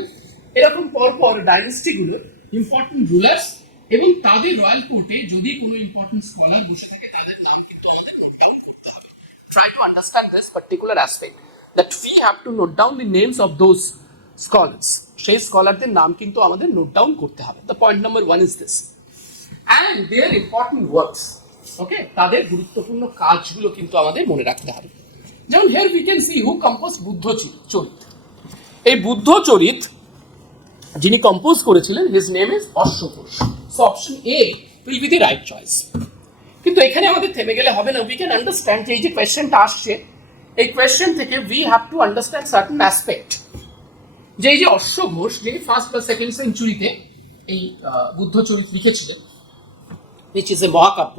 এরকম পরপর ডাইনাস্টিগুলোর ইম্পর্টেন্ট রুলার্স এবং তাদের রয়্যাল কোর্টে যদি কোনো ইম্পর্টেন্ট স্কলার বসে থাকে তাদের নাম কিন্তু আমাদের নোট ডাউন করতে হবে। Try to understand this particular aspect, that we have to note down the names of those scholars. সেই স্কলারদের নাম কিন্তু আমাদের নোট ডাউন করতে হবে। The point number 1 is this, and their important works. Okay, তাদের গুরুত্বপূর্ণ কাজগুলো কিন্তু আমাদের মনে রাখতে হবে। যেমন here we can see who compose Buddha Charita. এই বুদ্ধ চরিত যিনি কম্পোজ করেছিলেন, হিজ নেম ইজ অশ্ব Ghosh. So option A will be the right choice. কিন্তু এখানে আমাদের থেমে গেলে হবে না। উই ক্যান আন্ডারস্ট্যান্ড যে এই যে কোয়েশ্চেনটা আসছে, এই কোয়েশ্চেন থেকে we have to understand certain aspect. যে এই যে অশ্ব ঘোষ, যিনি ফার্স্ট বা সেকেন্ড সেঞ্চুরিতে এই বুদ্ধ চরিত লিখেছিলেন, which is a মহাকাব্য,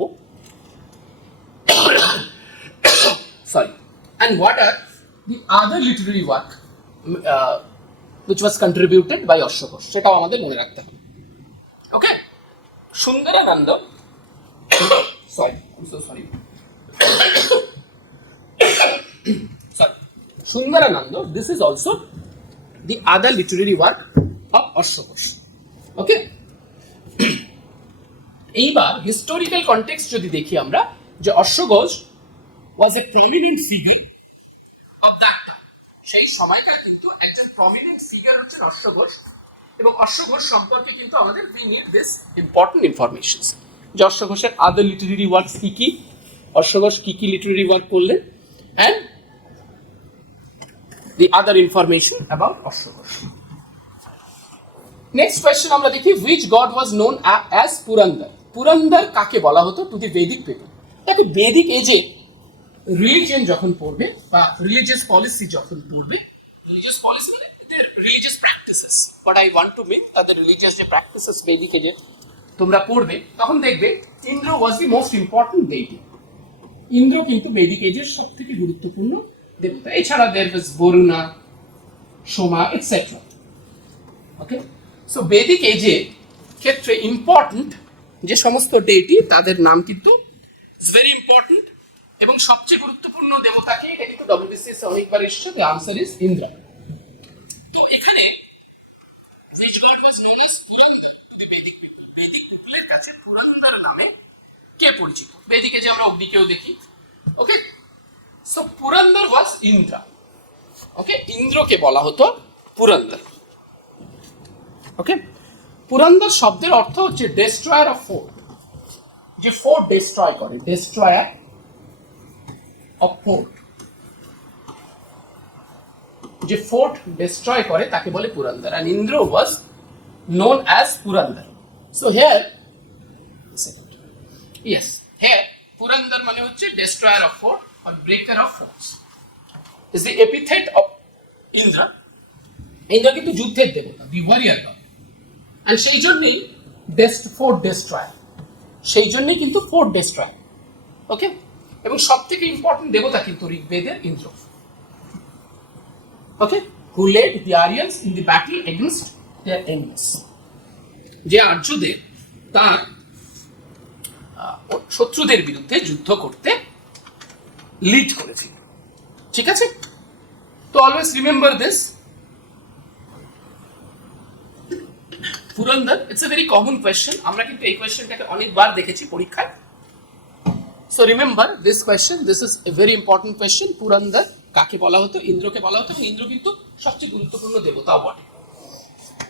sorry, and what are the other literary work which was contributed by অশ্ব ঘোষ, সেটাও আমাদের মনে রাখতে হবে। ওকে, Sundarananda, sorry, I'm so sorry, sorry, Sundarananda, this is also the other literary work of অশ্ব ঘোষ। ওকে, এইবার হিস্টোরিক্যাল কনটেক্সট যদি দেখি আমরা, যে অশ্ব ঘোষ was a prominent figure of that time, সেই সময়কার কিন্তু একজন প্রমিনেন্ট ফিগার হচ্ছে অশ্ব ঘোষ। এবং অশ্ব ঘোষ সম্পর্কে কিন্তু আমাদের we need this important informations, যে অশ্ব ঘোষের আদার লিটারেরি ওয়ার্কস কি কি, অশ্ব ঘোষ কি কি লিটারেরি ওয়ার্ক করলেন, and the other information about অশ্ব ঘোষ। নেক্সট কোয়েশ্চেন আমরা দেখি, which god was known as Purandara. Purandara কাকে বলা হতো টু দি বেদিক পিপল? তাকে বেদিক এজে রিলিজিয়ন যখন পড়বে বা রিলিজিয়াস পলিসি যখন পড়বে, রিলিজিয়াস পলিসি মানে religious practices, but I want to mean তাদের রিলিজিয়াস যে প্র্যাকটিসেস বেদিক এজে তোমরা পড়বে, তখন দেখবে Indra was the most important deity. Indra কিন্তু বেদিক এজের সব থেকে গুরুত্বপূর্ণ দেবতা। এছাড়া there was Varuna, Soma etcetera. Okay, so Vedic এজে ক্ষেত্রে ইম্পর্টেন্ট যে সমস্ত ডেইটি, তাদের নাম কিন্তু ইজ ভেরি ইম্পর্টেন্ট। এবং সবচেয়ে গুরুত্বপূর্ণ দেবতাকে, এটা কিন্তু ডব্লিউবিসিএস অনেকবার এসেছে, দ্য আনসার ইজ ইন্দ্র। তো এখানে which god was known as Purandara to the Vedic people, Vedic পিপলের কাছে পুরন্দর নামে কে পরিচিত? বেদিকে যে আমরা অগ্নিকেও দেখি। ওকে, সো পুরন্দর ওয়াজ ইন্দ্র। ওকে, ইন্দ্রকে বলা হতো পুরন্দর। ওকে, পুরন্দর শব্দের অর্থ হচ্ছে ডেস্ট্রয়ার অফ ফোর্ট, যে ফোর্ট ডেস্ট্রয় করে, ডেস্ট্রয়ার অফ ফোর্ট, যে ফোর্ট ডেস্ট্রয় করে তাকে বলে Purandara. and Indra was known as Purandara. so here yes, here Purandara মানে হচ্ছে destroyer of fort or breaker of forts is the epithet of Indra. Indra কিন্তু যুদ্ধের দেবতা, the warrior god, and সেই জন্যই ফোর্ট ডেস্ট্রয়ার, সেই জন্যই কিন্তু ফোর্ট ডেস্ট্রয়ার। ওকে, এবং সব থেকে ইম্পর্টেন্ট দেবতা কিন্তু ঋগ্বেদের ইন্দ্র। ওকে, who led the Aryans in the battle against their enemies, যে আর্যদের তার শত্রুদের বিরুদ্ধে যুদ্ধ করতে লিড করেছিল। ঠিক আছে, তো always remember this Purandara. It's a very common question, আমরা কিন্তু এই কোয়েশ্চেনটাকে অনেকবার দেখেছি পরীক্ষায়। So remember this question, this is a very important question. Purandara কাকে বলা হতো? ইন্দ্রকে বলা হতো, এবং ইন্দ্র কিন্তু সবচেয়ে গুরুত্বপূর্ণ দেবতাও বটে।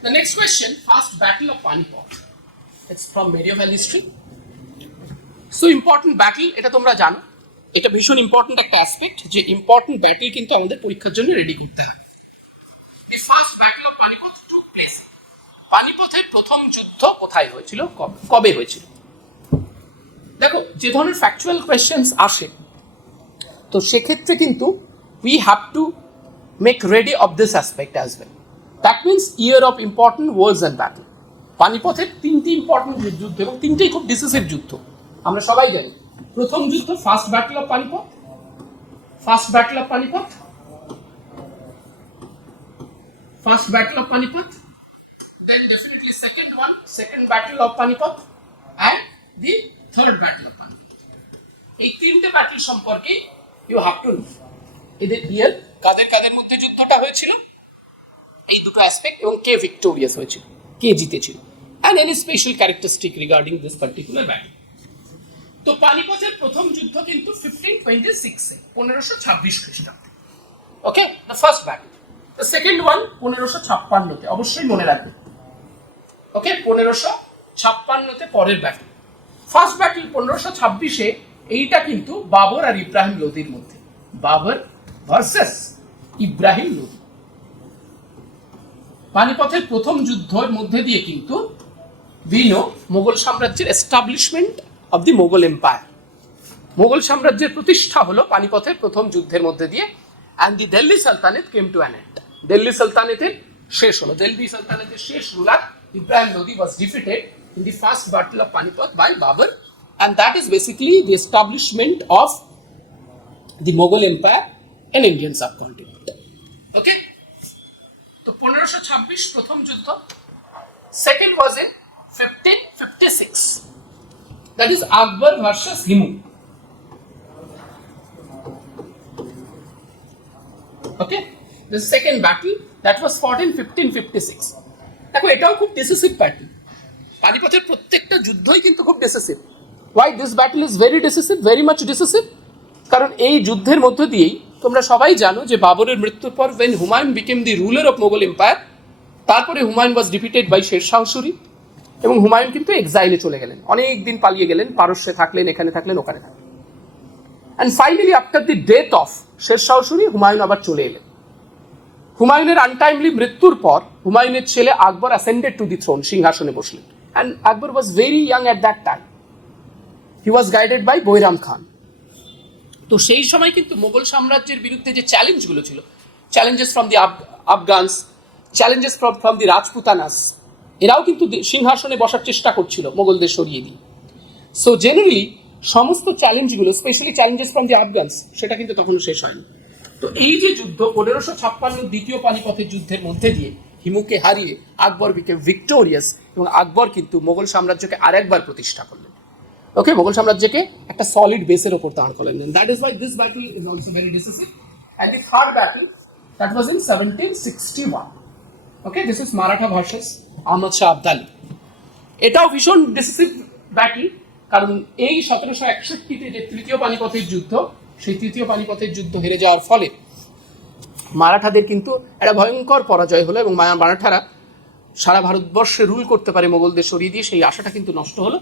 The next question, first battle of Panipat. It's from medieval history. So important battle, এটা তোমরা জানো, এটা ভীষণ ইম্পর্টেন্ট একটা অ্যাসপেক্ট, যে ইম্পর্টেন্ট ব্যাটল কিন্তু আমাদের পরীক্ষার জন্য রেডি করতে হবে। The first battle of Panipat took place. পানিপথের প্রথম যুদ্ধ কোথায় হয়েছিল, কবে হয়েছিল? দেখো, যে ধরনের ফ্যাকচুয়াল কোয়েশ্চেন্স আসে, তো সেক্ষেত্রে কিন্তু we have to make ready of this aspect as well. That means year of important wars and battle. পানিপথের তিনটি ইম্পর্টেন্ট যুদ্ধ, এবং তিনটেই খুব ডিসিসিভ যুদ্ধ, আমরা সবাই জানি। প্রথম যুদ্ধ first battle of Panipat, first battle of Panipat, first battle of Panipat, then definitely second one, second battle of Panipat, and the third battle of Panipat. এই তিনটে ব্যাটল সম্পর্কে ইউ হ্যাভ টু নো, এদের ইয়ার, কাদের কাদের মধ্যে যুদ্ধটা হয়েছিল, এই দুটো অ্যাসপেক্ট, এবং কে ভিক্টোরিয়াস হয়েছিল, কে জিতেছিল, and any special characteristic regarding this particular battle. তো পানিপথের প্রথম যুদ্ধ কিন্তু 1526 1526 খ্রিস্টাব্দে। Okay, the first battle. The second one 1556-তে, অবশ্যই মনে রাখবে। ওকে, 1556-তে পরের ব্যাটল। ফার্স্ট ব্যাটল 1526-এ, এইটা কিন্তু বাবর আর ইব্রাহিম লোদির মধ্যে, বাবর ভার্সেস ইব্রাহিম লোদি। পানিপথের প্রথম যুদ্ধের মধ্যে দিয়ে কিন্তু মোগল সাম্রাজ্যের establishment of the Mughal empire, Mughal সাম্রাজ্যের প্রতিষ্ঠা হলো পানিপথের প্রথম যুদ্ধের মধ্যে দিয়ে। And the Delhi sultanate came to an end, Delhi সালতানেতের শেষ হলো। দিল্লি সালতানেতের শেষ ruler Ibrahim Lodi was defeated in the first battle of Panipat by Babur, and that is basically the establishment of the Mughal empire in Indian subcontinent. ওকে, তো 1526 প্রথম যুদ্ধ। Second was in 1556, that is Akbar versus Himu. Okay, the second battle that was fought in 1556. দেখো, এটাও খুব ডিসিসিভ ব্যাটল। পানিপথের প্রত্যেকটা যুদ্ধই কিন্তু খুব decisive. Why this battle is very decisive, very much decisive? কারণ এই যুদ্ধের মধ্য দিয়েই তোমরা সবাই জানো যে বাবরের মৃত্যুর পর when Humayun became the ruler of Mughal empire, তারপরে হুমায়ুন was defeated by শের শাহ সুরি, এবং হুমায়ুন কিন্তু এক্সাইলে চলে গেলেন, অনেক দিন পালিয়ে গেলেন, পারস্যে থাকলেন, এখানে থাকলেন, ওখানে থাকলেন। And finally after the death of Sher Shah Suri, Humayun আবার চলে এলেন। হুমায়ুনের আনটাইমলি মৃত্যুর পর হুমায়ুনের ছেলে আকবর অ্যাসেন্ডেড টু দি থ্রোন, সিংহাসনে বসলেন। And Akbar was very young at that time, he was guided by Bairam Khan. তো সেই সময় কিন্তু মোগল সাম্রাজ্যের বিরুদ্ধে যে চ্যালেঞ্জগুলো ছিল, challenges from the Afghans, challenges from the Rajputanas, এরাও কিন্তু সিংহাসনে বসার চেষ্টা করছিল মোগলদের সরিয়ে দিয়ে। সো জেনারেলি সমস্ত চ্যালেঞ্জগুলো, স্পেশালি চ্যালেঞ্জেস ফ্রম দি আফগানস, সেটা কিন্তু তখনও শেষ হয়নি। তো এই যে যুদ্ধ 1556 দ্বিতীয় পানিপথের যুদ্ধের মধ্যে দিয়ে হিমুকে হারিয়ে আকবর বিকেম ভিক্টোরিয়াস, এবং আকবর কিন্তু মোগল সাম্রাজ্যকে আরেকবার প্রতিষ্ঠা করলেন। ওকে, মোগল সাম্রাজ্যকে একটা সলিড বেসের ওপর দাঁড় করলেন। That is why this battle is also very decisive. And the third battle that was in 1761। Okay, this is Maratha versus Ahmad Shah Abdali. এটাও ভীষণ ডিসিসিভ ব্যাটল, কারণ এই 1761-তে যে তৃতীয় পানিপথের যুদ্ধ, সেই তৃতীয় পানিপথের যুদ্ধ হেরে যাওয়ার ফলে মারাঠাদের কিন্তু একটা ভয়ঙ্কর পরাজয় হলো, এবং মারাঠারা সারা ভারতবর্ষে রুল করতে পারে মোগলদের সরিয়ে দিয়ে, সেই আশাটা কিন্তু নষ্ট হলো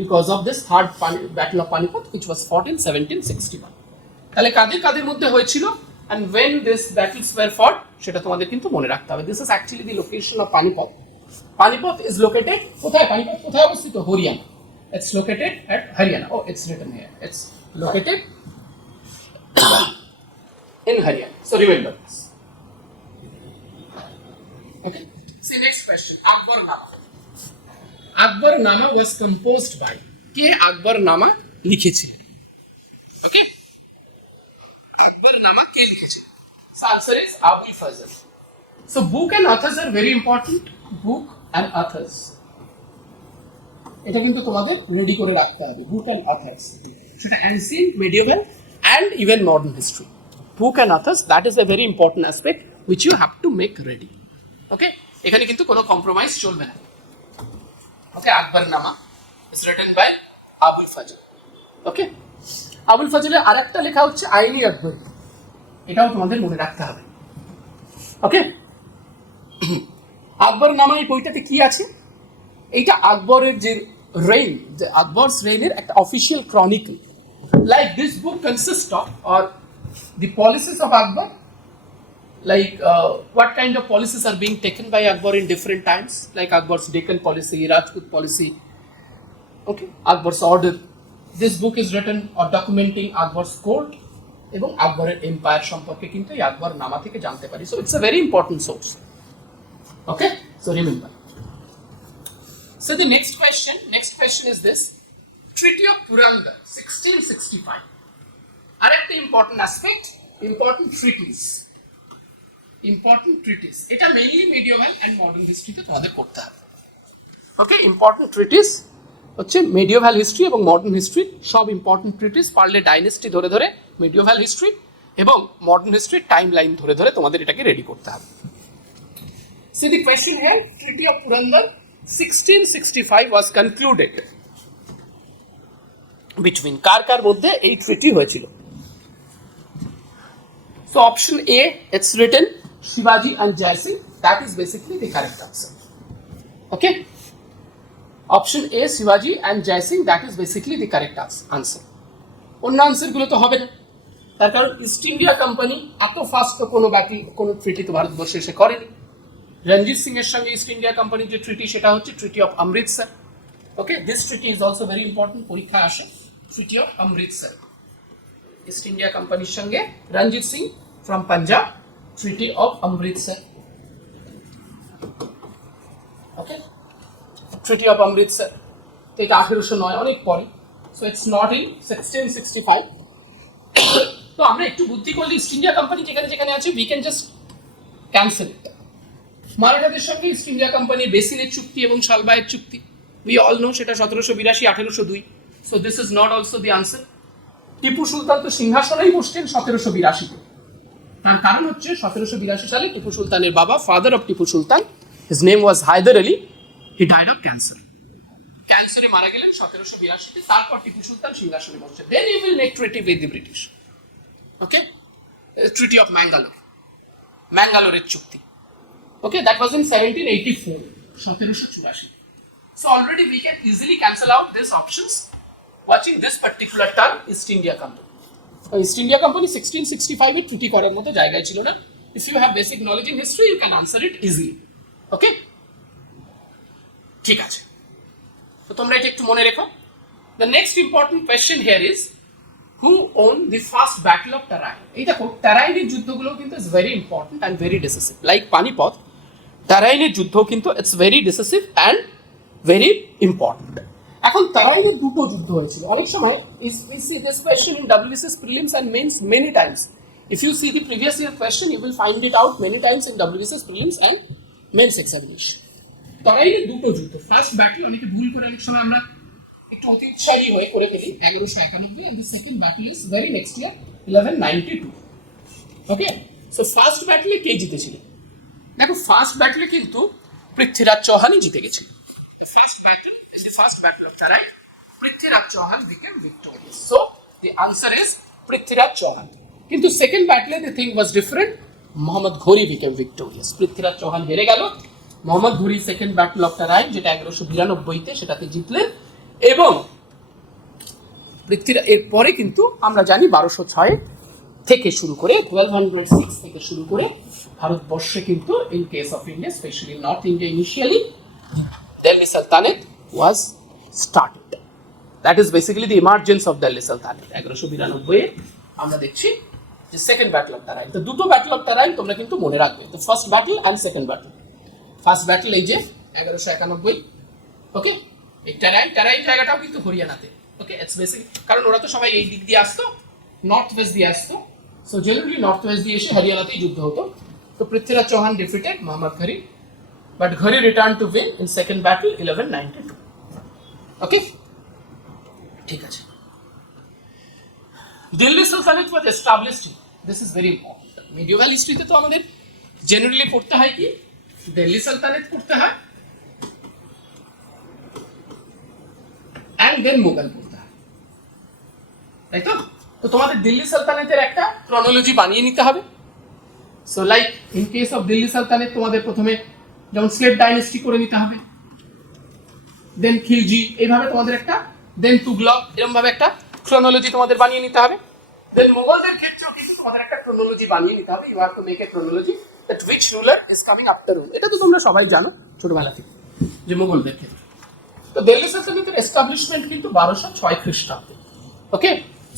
because of this third battle of Panipat which was fought in 1761. তাহলে কাদের কাদের মধ্যে হয়েছিল and when this battles were fought, সেটা তোমাদের কিন্তু মনে রাখতে হবে। This is actually the location of Panipat. Panipat is located, কোথায় পানিপথ কোথায় অবস্থিত? Haryana. It's located at Haryana. Oh, it's written here. It's located in Haryana. So remember this. Okay. See next question. Akbarnama. Akbarnama was composed by, কে আকবরনামা লিখেছিলেন? ওকে, আকবরনামা কে লিখেছিলেন? So answer is Abul Fazl. So book and authors are very important. Book and authors, এটা কিন্তু তোমাদের রেডি করে রাখতে হবে। বুক অ্যান্ড অথার্স, সেটা ancient, medieval and even modern history. Book and authors, that is a very important aspect which you have to make ready. Okay, এখানে কিন্তু কোনো কম্প্রোমাইজ চলবে না। Okay, Akbarnama is written by Abul Fazl. Okay, Abul ফজলের আরেকটা লেখা হচ্ছে আইনি আকবরী, এটাও তোমাদের মনে রাখতে হবে। ওকে, আকবরনামা এই বইটাতে কি আছে? এইটা আকবরের যে রেইন, যে আকবরস রেইনের একটা official chronicle. Like this book consist of or the policies of Akbar, like what kind of policies are being taken by Akbar in different times, like Akbar's Deccan policy, Rajput policy, okay, Akbar's order. This book is written or documenting Akbar's court এবং আকবরের এম্পায়ার সম্পর্কে কিন্তু এই আকবরনামা থেকে জানতে পারি। So it's a very important source. Okay, so remember. So the next question is this: Treaty of Purandar 1665. আরেকটা ইম্পর্টেন্ট অ্যাসপেক্ট, ইম্পর্টেন্ট ট্রিটিস, এটা মেইনলি মিডিয়েভাল অ্যান্ড মডার্ন হিস্ট্রিতে তোমাদের পড়তে হবে। ওকে, ইম্পর্টেন্ট ট্রিটিস হচ্ছে মিডিয়েভাল হিস্ট্রি এবং মডার্ন হিস্ট্রি, সব ইম্পর্টেন্ট ট্রিটিস পারলে ডাইনেস্টি ধরে ধরে, মিডিয়েভাল হিস্ট্রি এবং মডার্ন হিস্ট্রির টাইম লাইন ধরে ধরে তোমাদের এটাকে রেডি করতে হবে। See the question here, Treaty of Purandar 1665 was concluded between কার কার মধ্যে এই ট্রিটি হয়েছিল? So option A, it's written Shivaji and Jai Singh. That is basically the correct answer. Okay. Option A, Shivaji and Jai Singh. That is basically the correct answer. অন্য আনসারগুলো তো হবে না, তার কারণ ইস্ট ইন্ডিয়া কোম্পানি এত ফাস্ট তো কোনো ব্যাটেল কোনো ট্রিটি তো ভারতবর্ষে এসে করেনি। রঞ্জিত সিং এর সঙ্গে ইস্ট ইন্ডিয়া কোম্পানির যে ট্রিটি সেটা হচ্ছে treaty of Amritsar. Okay, this treaty is also very important, পরীক্ষা আসে। Treaty of Amritsar, east India কোম্পানির সঙ্গে Ranjit Singh from Punjab, treaty of Amritsar. Okay, treaty of Amritsar তো এটা 1809, অনেক পরে। So it's not in 1665। তো আমরা একটু বুদ্ধি করলে ইস্ট ইন্ডিয়া কোম্পানি যেখানে যেখানে আছে উই ক্যান জাস্ট ক্যান্সেল ইট। মারাঠাদের সঙ্গে ইস্ট ইন্ডিয়া কোম্পানির বেসিনের চুক্তি এবং শালবায়ের চুক্তি, উই অল নো সেটা 1782 1802। So this is not also the answer. Tipu Sultan তো সিংহাসনেই বসছেন 1782-তে। তার কারণ হচ্ছে 1782 সালে টিপু সুলতানের বাবা, father of Tipu Sultan, his name was Haidar Ali, he died of cancer. ক্যান্সারে মারা গেলেন 1782-তে। তারপর টিপু সুলতান সিংহাসনে বসছেন। Then he will make treaty with the British. Okay, treaty of Mangalore, ম্যাঙ্গালোরের চুক্তি। Okay, that was in 1784, 1784. So already we can easily cancel out these options watching this particular term, East India Company. East India Company 1665 এ ট্রিটি করার মতো জায়গায় ছিল না। If you have basic knowledge in history, you can answer it easily. Okay? ঠিক আছে, তো তোমরা এটা একটু মনে রেখো। The next important question here is who owned the first battle of Tarain? এই দেখো, টারাইনের যুদ্ধগুলো কিন্তু is very important and very decisive. Like Panipat, টারাইনের যুদ্ধ কিন্তু it's very decisive and very important. এখন টারাইনের দুটো যুদ্ধ হয়েছিল। অনেক সময় we see this question in WBCS prelims and mains many times. If you see the previous year question, you will find it out many times in WBCS prelims and mains examination. টারাইনের দুটো যুদ্ধ, ফার্স্ট ব্যাটল অনেকে ভুল করে অনেক সময় আমরা একটু অতি উৎসাহী হয়ে করে ফেলি 1191, and the second battle is very next year 1192. Okay, so first ব্যাটলে কে জিতেছিলেন? দেখো, ফার্স্ট ব্যাটলে কিন্তু পৃথ্বীরাজ চৌহানই জিতে গেছিল। First battle is the first battle of Tarain. Prithviraj Chauhan became victorious. So the answer is Prithviraj Chauhan. কিন্তু সেকেন্ড ব্যাটলে the thing was different, Mohammad Ghori became victorious. Prithviraj Chauhan হেরে গেল, Mohammad Ghori second battle of Tarain, যেটা 1192-তে সেটাতে জিতলেন। এবং পৃথ্বীরাজ এর পরে কিন্তু আমরা জানি 1206 থেকে শুরু করে 1206 থেকে শুরু করে ভারতবর্ষে কিন্তু in case of India, specially north India, initially Delhi sultanate was started. That is basically the emergence of Delhi sultanate. 1192 আমরা দেখছি যে সেকেন্ড ব্যাটল অফ তারাইন। তো দুটো ব্যাটল অফ তারাইন তোমরা কিন্তু মনে রাখবে, তো first battle and second battle. First battle এই যে 1191। ওকে, এই টারাইন জায়গাটাও কিন্তু হরিয়ানাতে। ওকে, ইটস বেসিক, কারণ ওরা তো সবাই এই দিক দিয়ে আসতো, নর্থ ওয়েস্ট দিয়ে আসতো। সো জেনারেলি নর্থ ওয়েস্ট দিয়ে এসে হরিয়ানাতেই যুদ্ধ হতো। তো Prithviraj Chauhan defeated Mohammad Ghori, but Ghori return to win in second battle 1192। Okay, ঠিক আছে। Delhi sultanate was established, this is very important. Medieval হিস্ট্রিতে তো আমাদের জেনারেলি পড়তে হয় কি, দিল্লি সালতানেট পড়তে হয় অ্যান্ড দেন মুঘল পড়তে হয়, তাই তো? তো তোমাদের দিল্লি সালতানেতের একটা ক্রনোলজি বানিয়ে নিতে হবে। So like in case of Delhi sultanate তোমাদের প্রথমে যেমন স্লেভ ডাইনেস্টি করে নিতে হবে, দেন খিলজি, এইভাবে তোমাদের একটা, দেন তুগলক, এরকম ভাবে একটা ক্রনোলজি তোমাদের বানিয়ে নিতে হবে। দেন মোগলদের ক্ষেত্রেও কিন্তু তোমাদের একটা ক্রনোলজি বানিয়ে নিতে হবে। You have to make a chronology that which ruler is coming after rule. এটা তো তোমরা সবাই জানো ছোটবেলা থেকে, যে মোগলদের ক্ষেত্রে। তো দিল্লি সালতানেতের এস্টাবলিশমেন্ট কিন্তু 1206 খ্রিস্টাব্দে। ওকে,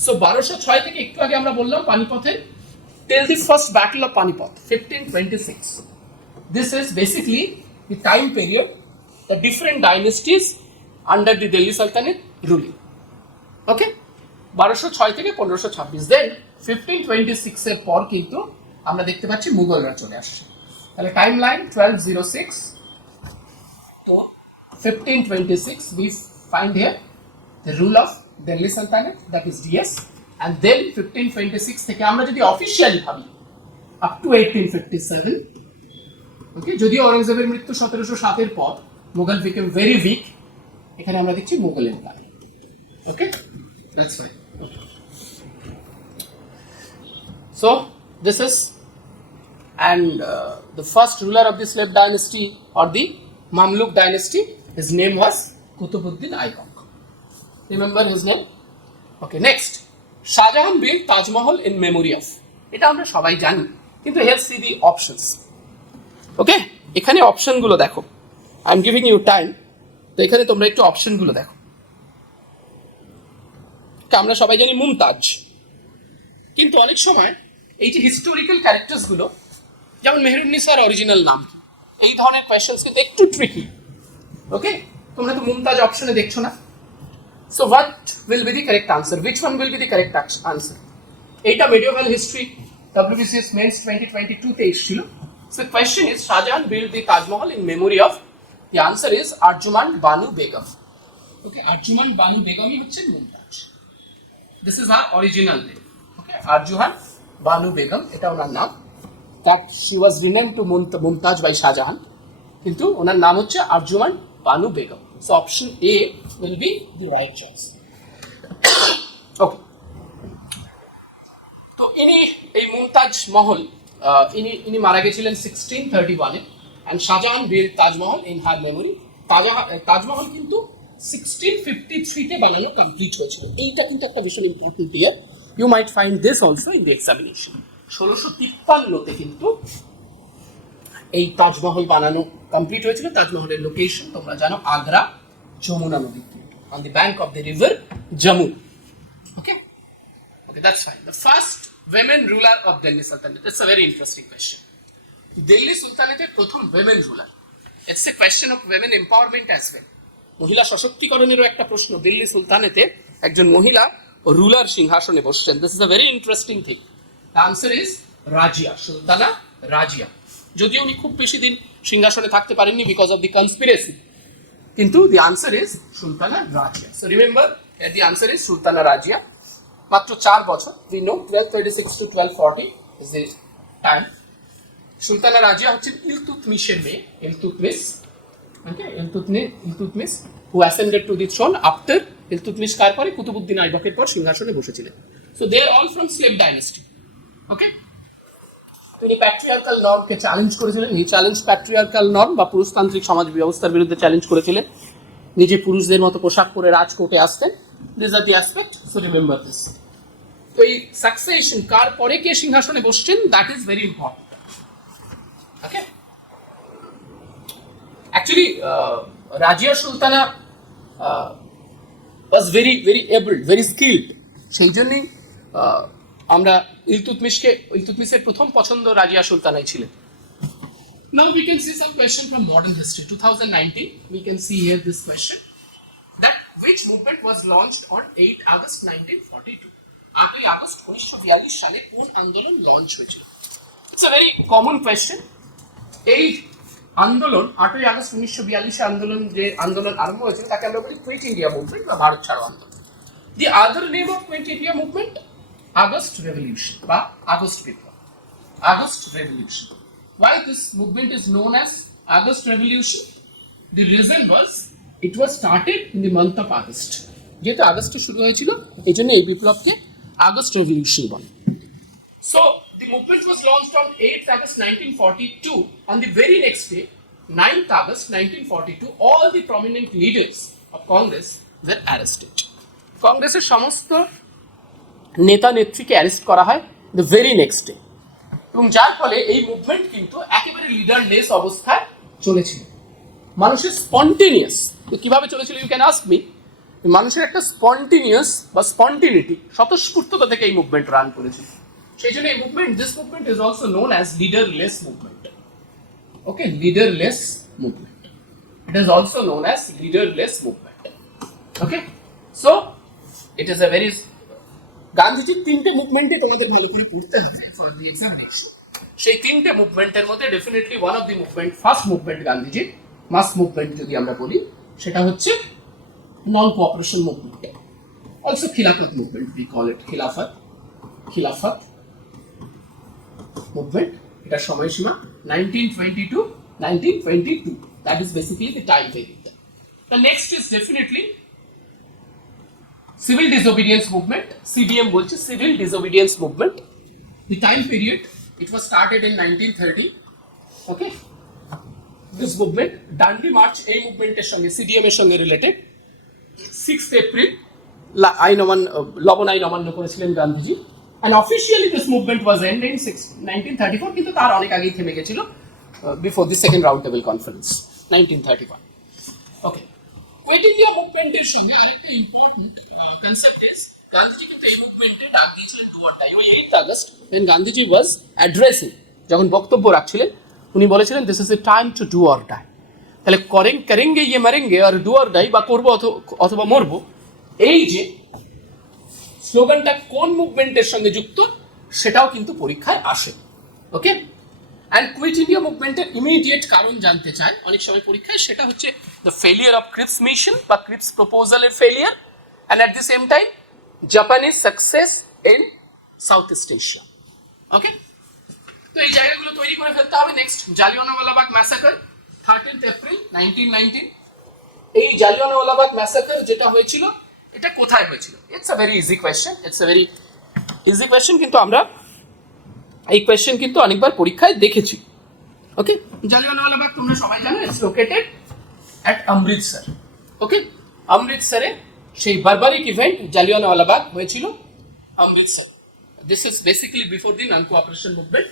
সো 1206 থেকে একটু আগে আমরা বললাম পানিপথের till the first battle of Panipat 1526. This is basically the time period the different dynasties under the Delhi Sultanate ruling. Okay, 1206 থেকে 1526। দেন 1526 এর পর কিন্তু আমরা দেখতে পাচ্ছি মুঘলরা চলে আসছে। তাহলে টাইম লাইন 1206 তো 1526 we find here the rule of Delhi Sultanate, that is DS, and then 1526 থেকে আমরা যদি অফিশিয়ালি ভাবি আপ টু 1857। ওকে, যদিও ঔরঙ্গজেবের মৃত্যু 1707 এর পর মুঘল বিকেম ভেরি উইক, এখানে আমরা দেখছি Mughal empire. Okay, that's fine. So This is, and the first ruler of the slave dynasty or the Mamluk dynasty, his name was Qutbuddin Aybak. Remember his name? Okay, next. Shahjahan built Taj Mahal in memory of. এটা আমরা সবাই জানি, কিন্তু here see the options. ওকে, এখানে অপশনগুলো দেখো। I am giving you time, তো এখানে তোমরা একটু অপশনগুলো দেখো। আমরা সবাই জানি মুমতাজ, কিন্তু অনেক সময় এই যে হিস্টোরিক্যাল ক্যারেক্টার্সগুলো, যেমন মেহেরুন্নিসার অরিজিনাল নাম কি, এই ধরনের কোয়েশ্চেন্স কিন্তু একটু ট্রিকি। ওকে, তোমরা তো মুমতাজ অপশনে দেখছো না। So what will be the correct answer? Which one will be the correct answer? এইটা মেডিয়েভাল হিস্ট্রি WBCS মেন্স 2022 তে এসেছিল। So question is Shah Jahan build the Taj Mahal in memory of, the answer is Arjuman Banu Begum. Okay, Arjuman Banu বেগমই হচ্ছে Mumtaz. This is her original name. Okay, Arjuman Banu Begum, এটা ওনার নাম। That she was renamed to Mumtaz by Shah Jahan, কিন্তু ওনার নাম হচ্ছে Arjuman Banu Begum. So option A will be the right choice. Okay, তো ইনি এই মুমতাজ মহল, ইনি মারা গেছিলেন 1631-এ, and Shah Jahan build Taj Mahal in her memory. Taj Mahal কিন্তু 1653-তে বানানো কমপ্লিট হয়েছিল। এইটা কিন্তু একটা ভীষণ important year. You might find this also in the examination. 1653-তে কিন্তু এই তাজমহল বানানো কমপ্লিট হয়েছিল। তাজমহলের লোকেশন তোমরা জানো, আগ্রা, যমুনা নদীর তীরে, on the bank of the river Yamuna. Okay, okay, that's fine. The first women ruler of Delhi Sultanate. It's a very interesting question. Delhi Sultanate প্রথম women ruler. It's a question of women empowerment as well. মহিলা সশক্তিকরণেরও একটা প্রশ্ন। দিল্লি সুলতানেতে একজন মহিলা রুলার সিংহাসনে বসছেন। This is a very interesting thing. The answer is Razia, Sultana Razia. যদিও উনি খুব বেশি দিন সিংহাসনে থাকতে পারেননি বিকজ অফ দি কনস্পিরেসি, কিন্তু দি answer is Sultana Razia. So remember, the answer is Sultana Razia. মাত্র 4 বছর, we know 1236 to 1240 is the time. Sultana Razia হচ্ছেন ইলতুৎমিশের মেয়ে, ইলতুৎমিশ। ওকে, Iltutmish who ascended to the throne after Iltutmish কার পরে কুতুবউদ্দিন আইবকের পর সিংহাসনে বসেছিলেন। So they are all from slave dynasty. ওকে, তিনি প্যাট্রিয়ার্কাল নর্মকে চ্যালেঞ্জ করেছিলেন। হি চ্যালেঞ্জ প্যাট্রিয়ার্কাল নর্ম বা পুরুষতান্ত্রিক সমাজ ব্যবস্থার বিরুদ্ধে চ্যালেঞ্জ করেছিলেন। নিজে পুরুষদের মতো পোশাক পরে রাজকোটে আসতেন। This are the aspect, so remember this. তো এই সাকসেশন কার পরে কে সিংহাসনে বসছেন, that is very important. Okay, actually Razia Sultana was very very abled, very skilled. সেই জন্যই আমরা ইলতুৎমিশের প্রথম পছন্দ রাজিয়া সুলতানাই ছিলেন। Now we can see some question from modern history. 2019, we can see here this question, that which movement was launched on 8 August 1942? 8 August 1942 সালে কোন আন্দোলন লঞ্চ হয়েছিল? It's a very common question. এই আন্দোলন 8 আগস্ট 1942 আন্দোলন, যে আন্দোলন আরম্ভ হয়েছিল তাকে আমরা বলি কুইট ইন্ডিয়া মুভমেন্ট বা ভারত ছাড়ো আন্দোলন। The other name of quit India movement, August revolution বা আগস্ট বিপ্লব, August revolution. Why this movement is known as August Revolution? The reason was it was started in the month of August. যেহেতু আগস্টে শুরু হয়েছিল, এই জন্য এই বিপ্লবকে আগস্ট রেভলিউশন বলে। So the movement was launched on 8th August 1942. On the very next day, 9th August 1942, all the prominent leaders of Congress were arrested. কংগ্রেসের সমস্ত নেতা নেত্রীকে অ্যারেস্ট করা হয় দ্য ভেরি নেক্সট ডে, এবং যার ফলে এই মুভমেন্ট কিন্তু একেবারে লিডারলেস অবস্থায় চলেছিল। মানুষের স্পন্টেনিয়াস কিভাবে চলেছিল, ইউ ক্যান আস্ক মি। মানুষের একটা স্পন্টেনিয়াস বা স্পন্টিনিটি, স্বতঃস্ফূর্ততা থেকে এই মুভমেন্ট রান করেছিল। সেই জন্য এই movement, this movement is also known as leaderless movement. Okay, leaderless movement, it is also known as leaderless movement. Okay, so it is a very, গান্ধীজির 3টে মুভমেন্টে তোমাদের ভালো করে পড়তে হবে ফর দি এক্সামিনেশন। সেই 3টে মুভমেন্টের মধ্যে definitely one of the movement, first movement গান্ধীজির, মাস মুভমেন্ট যদি আমরা বলি, সেটা হচ্ছে non cooperation movement, also Khilafat movement, we call it Khilafat movement. এটার সময়সীমা 1922, that is basically the time period. The next is definitely civil disobedience movement, CDM বলছে, civil disobedience movement. The time period, it was started in 1930. Okay, this movement, Dandi March, এই মুভমেন্টের সঙ্গে সিডিএম এর সঙ্গে রিলেটেড 6th April লবণ আইন অমান্য করেছিলেন Gandhiji, and officially this movement was ended in 1934, কিন্তু তার অনেক আগেই থেমে গেছিল before the second round table conference 1931. Okay, quit India মুভমেন্টের সঙ্গে আরেকটা ইম্পর্টেন্ট কনসেপ্ট ইজ গান্ধীজি কিন্তু এই মুভমেন্টে ডাক দিয়েছিলেন ডু অর ডাই। ওই 8th August when Gandhiji was addressing, যখন বক্তব্য রাখছিলেন উনি বলেছিলেন this is a time to do or die. তাহলে করেঙ্গে ইয়ে মারেঙ্গে আর ডু অর ডাই, বা করবো অথবা মরবো, এই যে স্লোগানটা কোন মুভমেন্টের সঙ্গে যুক্ত সেটাও কিন্তু পরীক্ষায় আসে। ওকে, অ্যান্ড কুইট ইন্ডিয়া মুভমেন্টের ইমিডিয়েট কারণ জানতে চায় অনেক সময় পরীক্ষায়, সেটা হচ্ছে the failure of Cripps mission বা ক্রিপস প্রপোজালের failure, and at the same time Japanese success in south east Asia. Okay, তো এই জায়গাগুলো তৈরি করে ফেলতে হবে। Next, Jallianwala Bagh massacre 13th April 1919। এই জালিয়ানওয়ালাবাগ ম্যাসাকার যেটা হয়েছিল এটা কোথায় হয়েছিল? It's a very easy question, কিন্তু আমরা এই কোয়েশ্চেন কিন্তু অনেকবার পরীক্ষায় দেখেছি। ওকে, জালিয়ানওয়ালাবাগ তোমরা সবাই জানো, ইটস লোকেটেড অ্যাট অমৃতসর। ওকে, অমৃতসরে সেই বারবারিক ইভেন্ট জালিয়ানওয়ালাবাগ হয়েছিল Amritsar. This is basically before the non cooperation movement,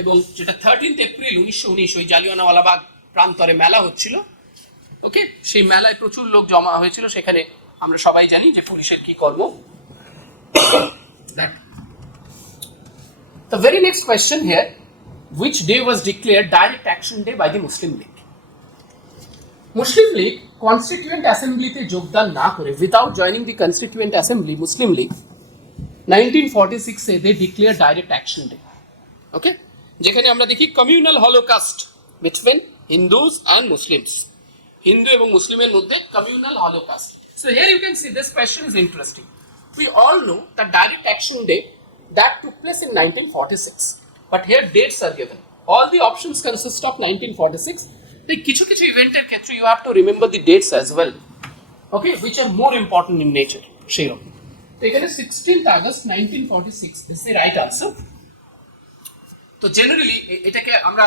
এবং যেটা 13th April 1919 ওই জালিয়ানওয়ালাবাগ প্রান্তরে মেলা হচ্ছিল। ওকে, সেই মেলায় প্রচুর লোক জমা হয়েছিল, সেখানে আমরা সবাই জানি যে পুলিশের কি কর্ম। The very next question here, which day was declared direct action day by the Muslim League? Muslim League Constituent Assembly তে যোগদান না করে, without joining the Constituent Assembly, Muslim League 1946 A they declared direct action day. Okay, যেখানে আমরা দেখি communal holocaust between Hindus and Muslims, Hindu এবং মুসলিমের মধ্যে communal holocaust. So here you can see this question is interesting. We all know that direct action day that took place in 1946, but here dates are given. All the options consist of 1946. The কিছু ইভেন্টের ক্ষেত্রে you have to remember the dates as well, okay, which are more important in nature. সেরকম তো এখানে 16th August 1946 is the right answer. তো জেনারেলি এটাকে আমরা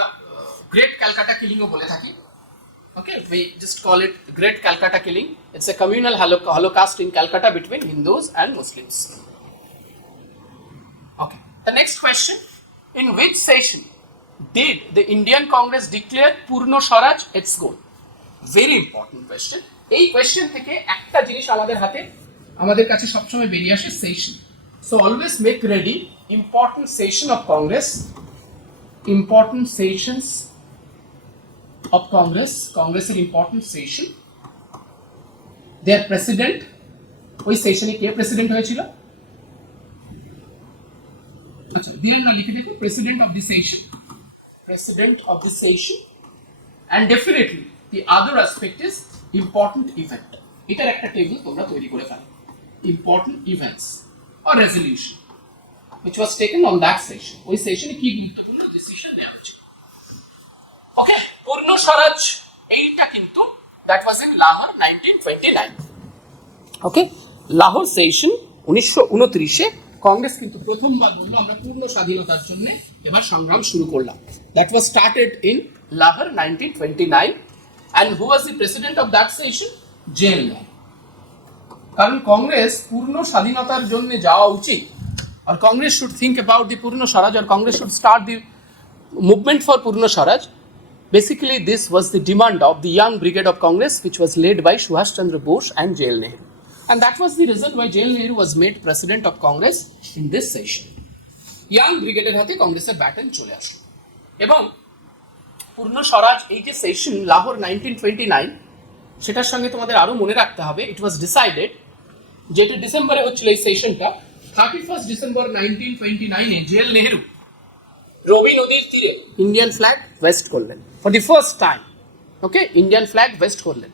গ্রেট ক্যালকাটা কিলিংও বলে থাকি। Okay, we just call it Great Calcutta Killing. It's a communal holocaust in Calcutta between Hindus and Muslims. Okay, the next question, in which session did the Indian Congress declare Purno Swaraj its goal? Very important question. এই question থেকে একটা জিনিস আমাদের কাছে সবসময় বেরিয়ে আসে, session. So always make ready important session of Congress, important sessions of Congress-এর important session, their president, ওই সেশনে কে প্রেসিডেন্ট হয়েছিল? আচ্ছা, দিয়েন লিখে দেখো, president of the session, and definitely the other aspect is important event. এটার একটা টেবিল তোমরা তৈরি করে ফেলো, important events or resolution which was taken on that session. ওই সেশনে কি গুরুত্বপূর্ণ ডিসিশন নেওয়া হয়েছিল? ওকে, পূর্ণ স্বরাজ এইটা কিন্তু that was in Lahore 1929। Okay, Lahore session 1929-এ কংগ্রেস কিন্তু প্রথমবার বলল আমরা পূর্ণ স্বাধীনতার জন্য এবার সংগ্রাম শুরু করলাম। That was started in Lahore 1929, and who was the president of that session? জেল নেহরু। কারণ কংগ্রেস পূর্ণ স্বাধীনতার জন্য যাওয়া উচিত, আর Congress should think about the Purna Swaraj, আর Congress should start the movement for Purna Swaraj. Basically, this was the demand of the Young Brigade of Congress, which was led by Subhash Chandra Bose and Jail Nehru. And that was the reason why Jail Nehru was made President of Congress in this session. Young Brigade হাতে কংগ্রেসের ব্যাটন চলে আসলো, এবং পূর্ণ স্বরাজ এই যে সেশন লাহোর 1929, সেটার সঙ্গে তোমাদের আরো মনে রাখতে হবে, ইট ওয়াজ ডিসাইডেড, যেটা ডিসেম্বরে হচ্ছিল এই সেশনটা, 31st December 1929-এ জেল নেহরু রবি নদীর তীরে ইন্ডিয়ান ফ্ল্যাগ ওয়েস্ট করলেন for the first time. Okay, Indian flag West করলেন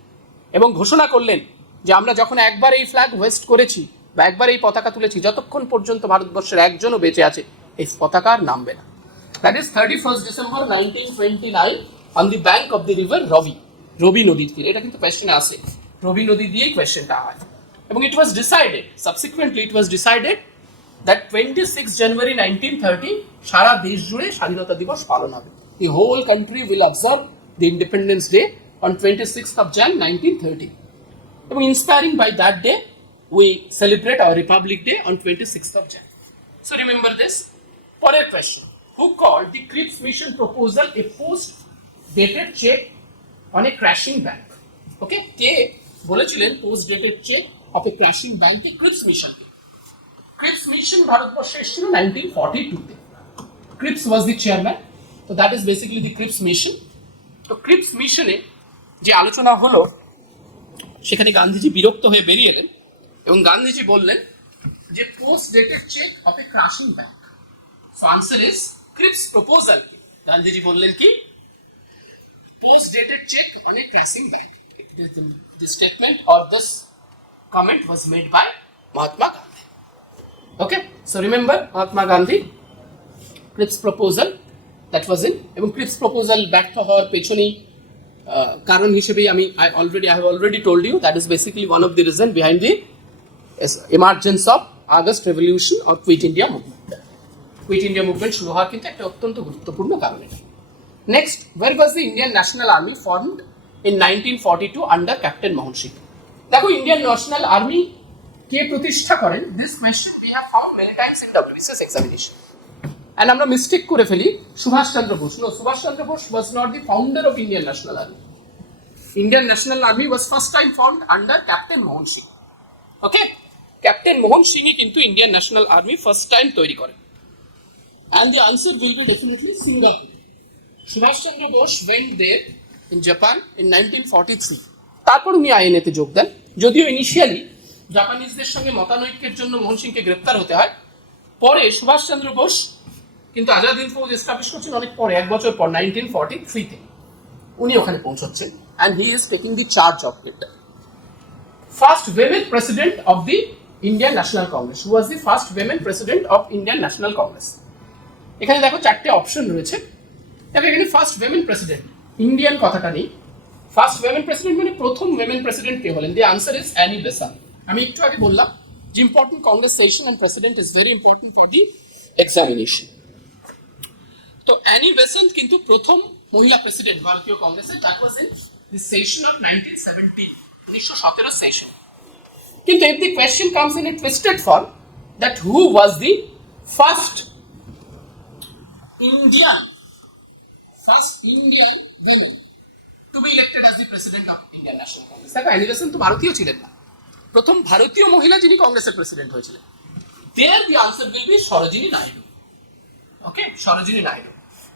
এবং ঘোষণা করলেন যে আমরা যখন একবার এই ফ্ল্যাগ ওয়েস্ট করেছি বা একবার এই পতাকা তুলেছি, যতক্ষণ পর্যন্ত ভারতবর্ষের একজনও বেঁচে আছে এই পতাকা আর নামবে না। That is 31st December 1929 on the bank of the river Ravi নদীর তীরে। এটা কিন্তু কোয়েশ্চেনে আসে, রবি নদী দিয়েই কোয়েশ্চেনটা হয়। এবং it was decided, subsequently it was decided that 26 January 1930 সারা দেশ জুড়ে স্বাধীনতা দিবস পালন হবে। The whole country will observe the Independence Day on 26th of Jan 1930. এবং inspiring by that day, we celebrate our Republic Day on 26th of Jan. So remember this. পরের question. Who called the Cripps Mission proposal a post-dated check on a crashing bank? Okay? কে বলেছিলেন post-dated check of a crashing bank? The Cripps Mission. Cripps Mission ভারতবর্ষে এসেছিল 1942-তে। Cripps was the chairman. So that is basically the Cripps Mission. তো Cripps Mission-এ যে আলোচনা হলো সেখানে গান্ধীজি বিরক্ত হয়ে বেরিয়ে এলেন এবং গান্ধীজি বললেন যে post-dated check of a crashing bank. So answer is Cripps proposal. Gandhiji বললেন কি post-dated check on a crashing bank. The statement or this comment was made by Mahatma Gandhi. Okay, so remember Mahatma Gandhi, Cripps proposal that was in, এবং Cripps proposal ব্যর্থ হওয়ার পেছনেই কারণ হিসেবেই I have already told you that is basically one of the reason behind the emergence of August Revolution or Quit India movement. Quit India movement শুরু হওয়ার কিন্তু একটা অত্যন্ত গুরুত্বপূর্ণ কারণ এটা। Next, where was the Indian National Army formed in 1942 under Captain Mohan Singh? দেখো Indian National Army কে প্রতিষ্ঠা করেন? This question we have found many times in WBCS examination. And আমরা মিস্টেক করে ফেলি Subhash Chandra Bose. No, Subhash Chandra Bose was not the founder of Indian National Army. Indian National Army was first time formed under Captain Mohan Singh. Okay? Captain Mohan Singh কিন্তু Indian National Army first time তৈরি করেন। And the answer will be definitely Singapore. Subhash Chandra Bose went there in Japan in 1943. তারপর উনি আইএনএতে যোগ দেন। যদিও ইনিশিয়ালি জাপানিজদের সঙ্গে মতানৈক্যের জন্য মোহন সিংকে গ্রেপ্তার হতে হয়, পরে সুভাষ চন্দ্র বোস কিন্তু আজাদ হিন্দ ফৌজ এস্টাবলিশ করছেন অনেক পরে, 1 বছর পর 1943-তে উনি ওখানে পৌঁছচ্ছেন and he is taking the charge of it. First women president of the Indian National Congress. Who was the first women president of Indian National Congress? এখানে দেখো চারটে অপশন রয়েছে। দেখো এখানে ফার্স্ট উইমেন প্রেসিডেন্ট, ইন্ডিয়ান কথাটা নেই। ফার্স্ট উইমেন প্রেসিডেন্ট মানে প্রথম উইমেন প্রেসিডেন্ট কে হলেন? The answer is Annie Besant. আমি একটু আগে বললাম যে important Congress session and president is very important for the examination. তো অ্যানি বেসান্ট কিন্তু প্রথম মহিলা প্রেসিডেন্ট ভারতীয় কংগ্রেসের। That was in the session of 1917, 1917 session. কিন্তু if the question comes in a twisted form that who was the first Indian women to be elected as the president of Indian National Congress? দেখো অ্যানি বেসান্ট তো ভারতীয় ছিলেন না, প্রথম ভারতীয় মহিলা যিনি কংগ্রেসের প্রেসিডেন্ট হয়েছিলেন। There the answer will be Sarojini Naidu. Okay, Sarojini Naidu.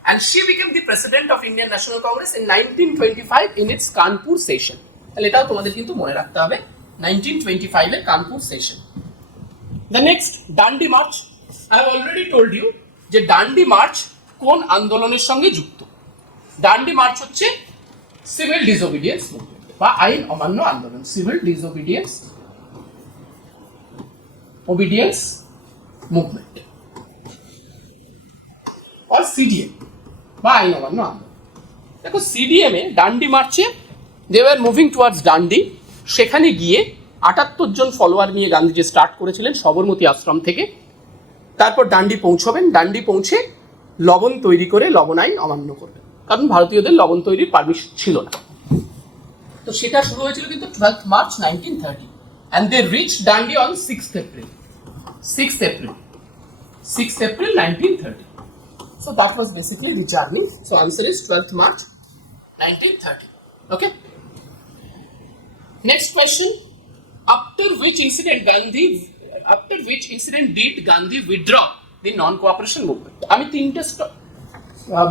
And she became the president of Indian National Congress in 1925 in its Kanpur session. তাহলে এটাও তোমাদের কিন্তু মনে রাখতে হবে, 1925 এর Kanpur session. The next, Dandi March. I have already told you যে ডান্ডি মার্চ কোন আন্দোলনের সঙ্গে যুক্ত। ডান্ডি মার্চ হচ্ছে সিভিল ডিসোবিডিয়েন্স মুভমেন্ট বা আইন অমান্য আন্দোলন। Civil disobedience movement or CDM বা আইন অমান্য আন্দোলন। দেখো CDM এ ডান্ডি মার্চে they were moving towards ডান্ডি। সেখানে গিয়ে 78 জন ফলোয়ার নিয়ে গান্ধীজি স্টার্ট করেছিলেন সবরমতী আশ্রম থেকে। তারপর ডান্ডি পৌঁছবেন, ডান্ডি পৌঁছে লবণ তৈরি করে লবণ আইন অমান্য করবেন, কারণ ভারতীয়দের লবণ তৈরির পারমিশন ছিল না। তো সেটা শুরু হয়েছিল কিন্তু 12th March 1930 and they reached Dandi on 6th April 1930. So that was basically the journey. So answer is 12th March 1930. Okay. Next question. After which incident did Gandhi withdraw the non-cooperation movement? আমি তিনটে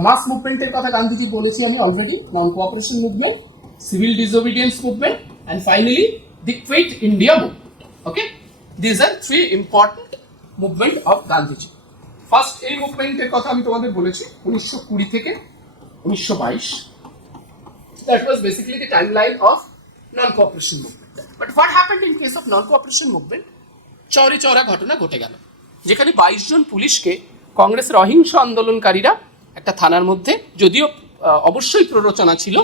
মাস মুভমেন্টের কথা গান্ধীজি বলেছি আমি already, non-cooperation movement, civil disobedience movement and finally the Quit India movement. Okay, these are three important movement of Gandhiji. First এই মুভমেন্টের কথা আমি তোমাদের বলেছি 1920 থেকে 1922. That was basically the timeline of non-cooperation movement. But what happened in case of non-cooperation movement? চৌরি চৌরা ঘটনা ঘটে গেল, যেখানে 22 জন পুলিশকে কংগ্রেসের অহিংস আন্দোলনকারীরা একটা থানার মধ্যে, যদিও অবশ্যই প্ররোচনা ছিল,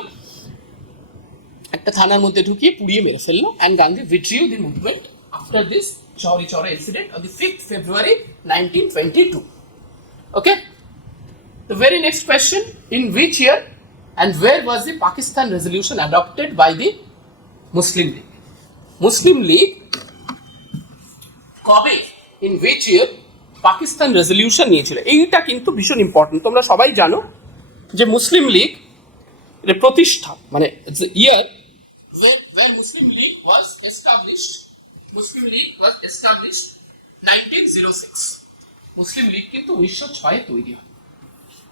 একটা থানার মধ্যে ঢুকিয়ে পুড়িয়ে মেরে ফেললো। And Gandhi withdrew the movement after this Chauri Chaura incident on the 5th February 1922. Okay. The very next question, in which year and where was the Pakistan resolution adopted by the Muslim League? Muslim League কবে in which year Pakistan resolution নিয়েছিল? এইটা কিন্তু ভীষণ ইম্পর্টেন্ট। তোমরা সবাই জানো যে মুসলিম লীগ এর প্রতিষ্ঠা মানে ইয়ার when Muslim League was established, Muslim League was established 1906. Muslim League কিন্তু 1906 তৈরি হয়।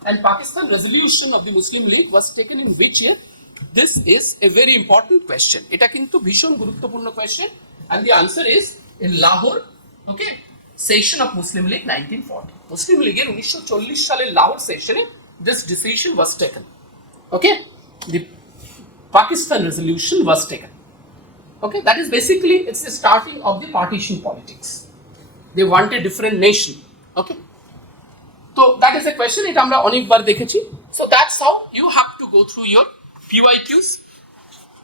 And Pakistan resolution of the Muslim League was taken in which year? This is a very important question. এটা কিন্তু ভীষণ গুরুত্বপূর্ণ question and the answer is in Lahore, okay, session of Muslim League 1940. Muslim League এর 1940 সালের লাহোর সেশনে this decision was taken. Okay, the Pakistan resolution was taken. Okay, that is basically it's the starting of the partition politics. They want a different nation. Okay. So that is a question, এটা আমরা অনেকবার দেখেছি। So that's how you have to go through your PYQs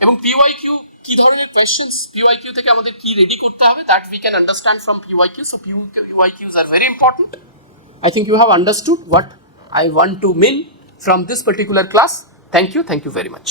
এবং PYQ কি ধরনের questions PYQ থেকে আমাদের কি রেডি করতে হবে that we can understand from PYQ. So PYQs are very important. I think you have understood what I want to mean from this particular class. Thank you very much.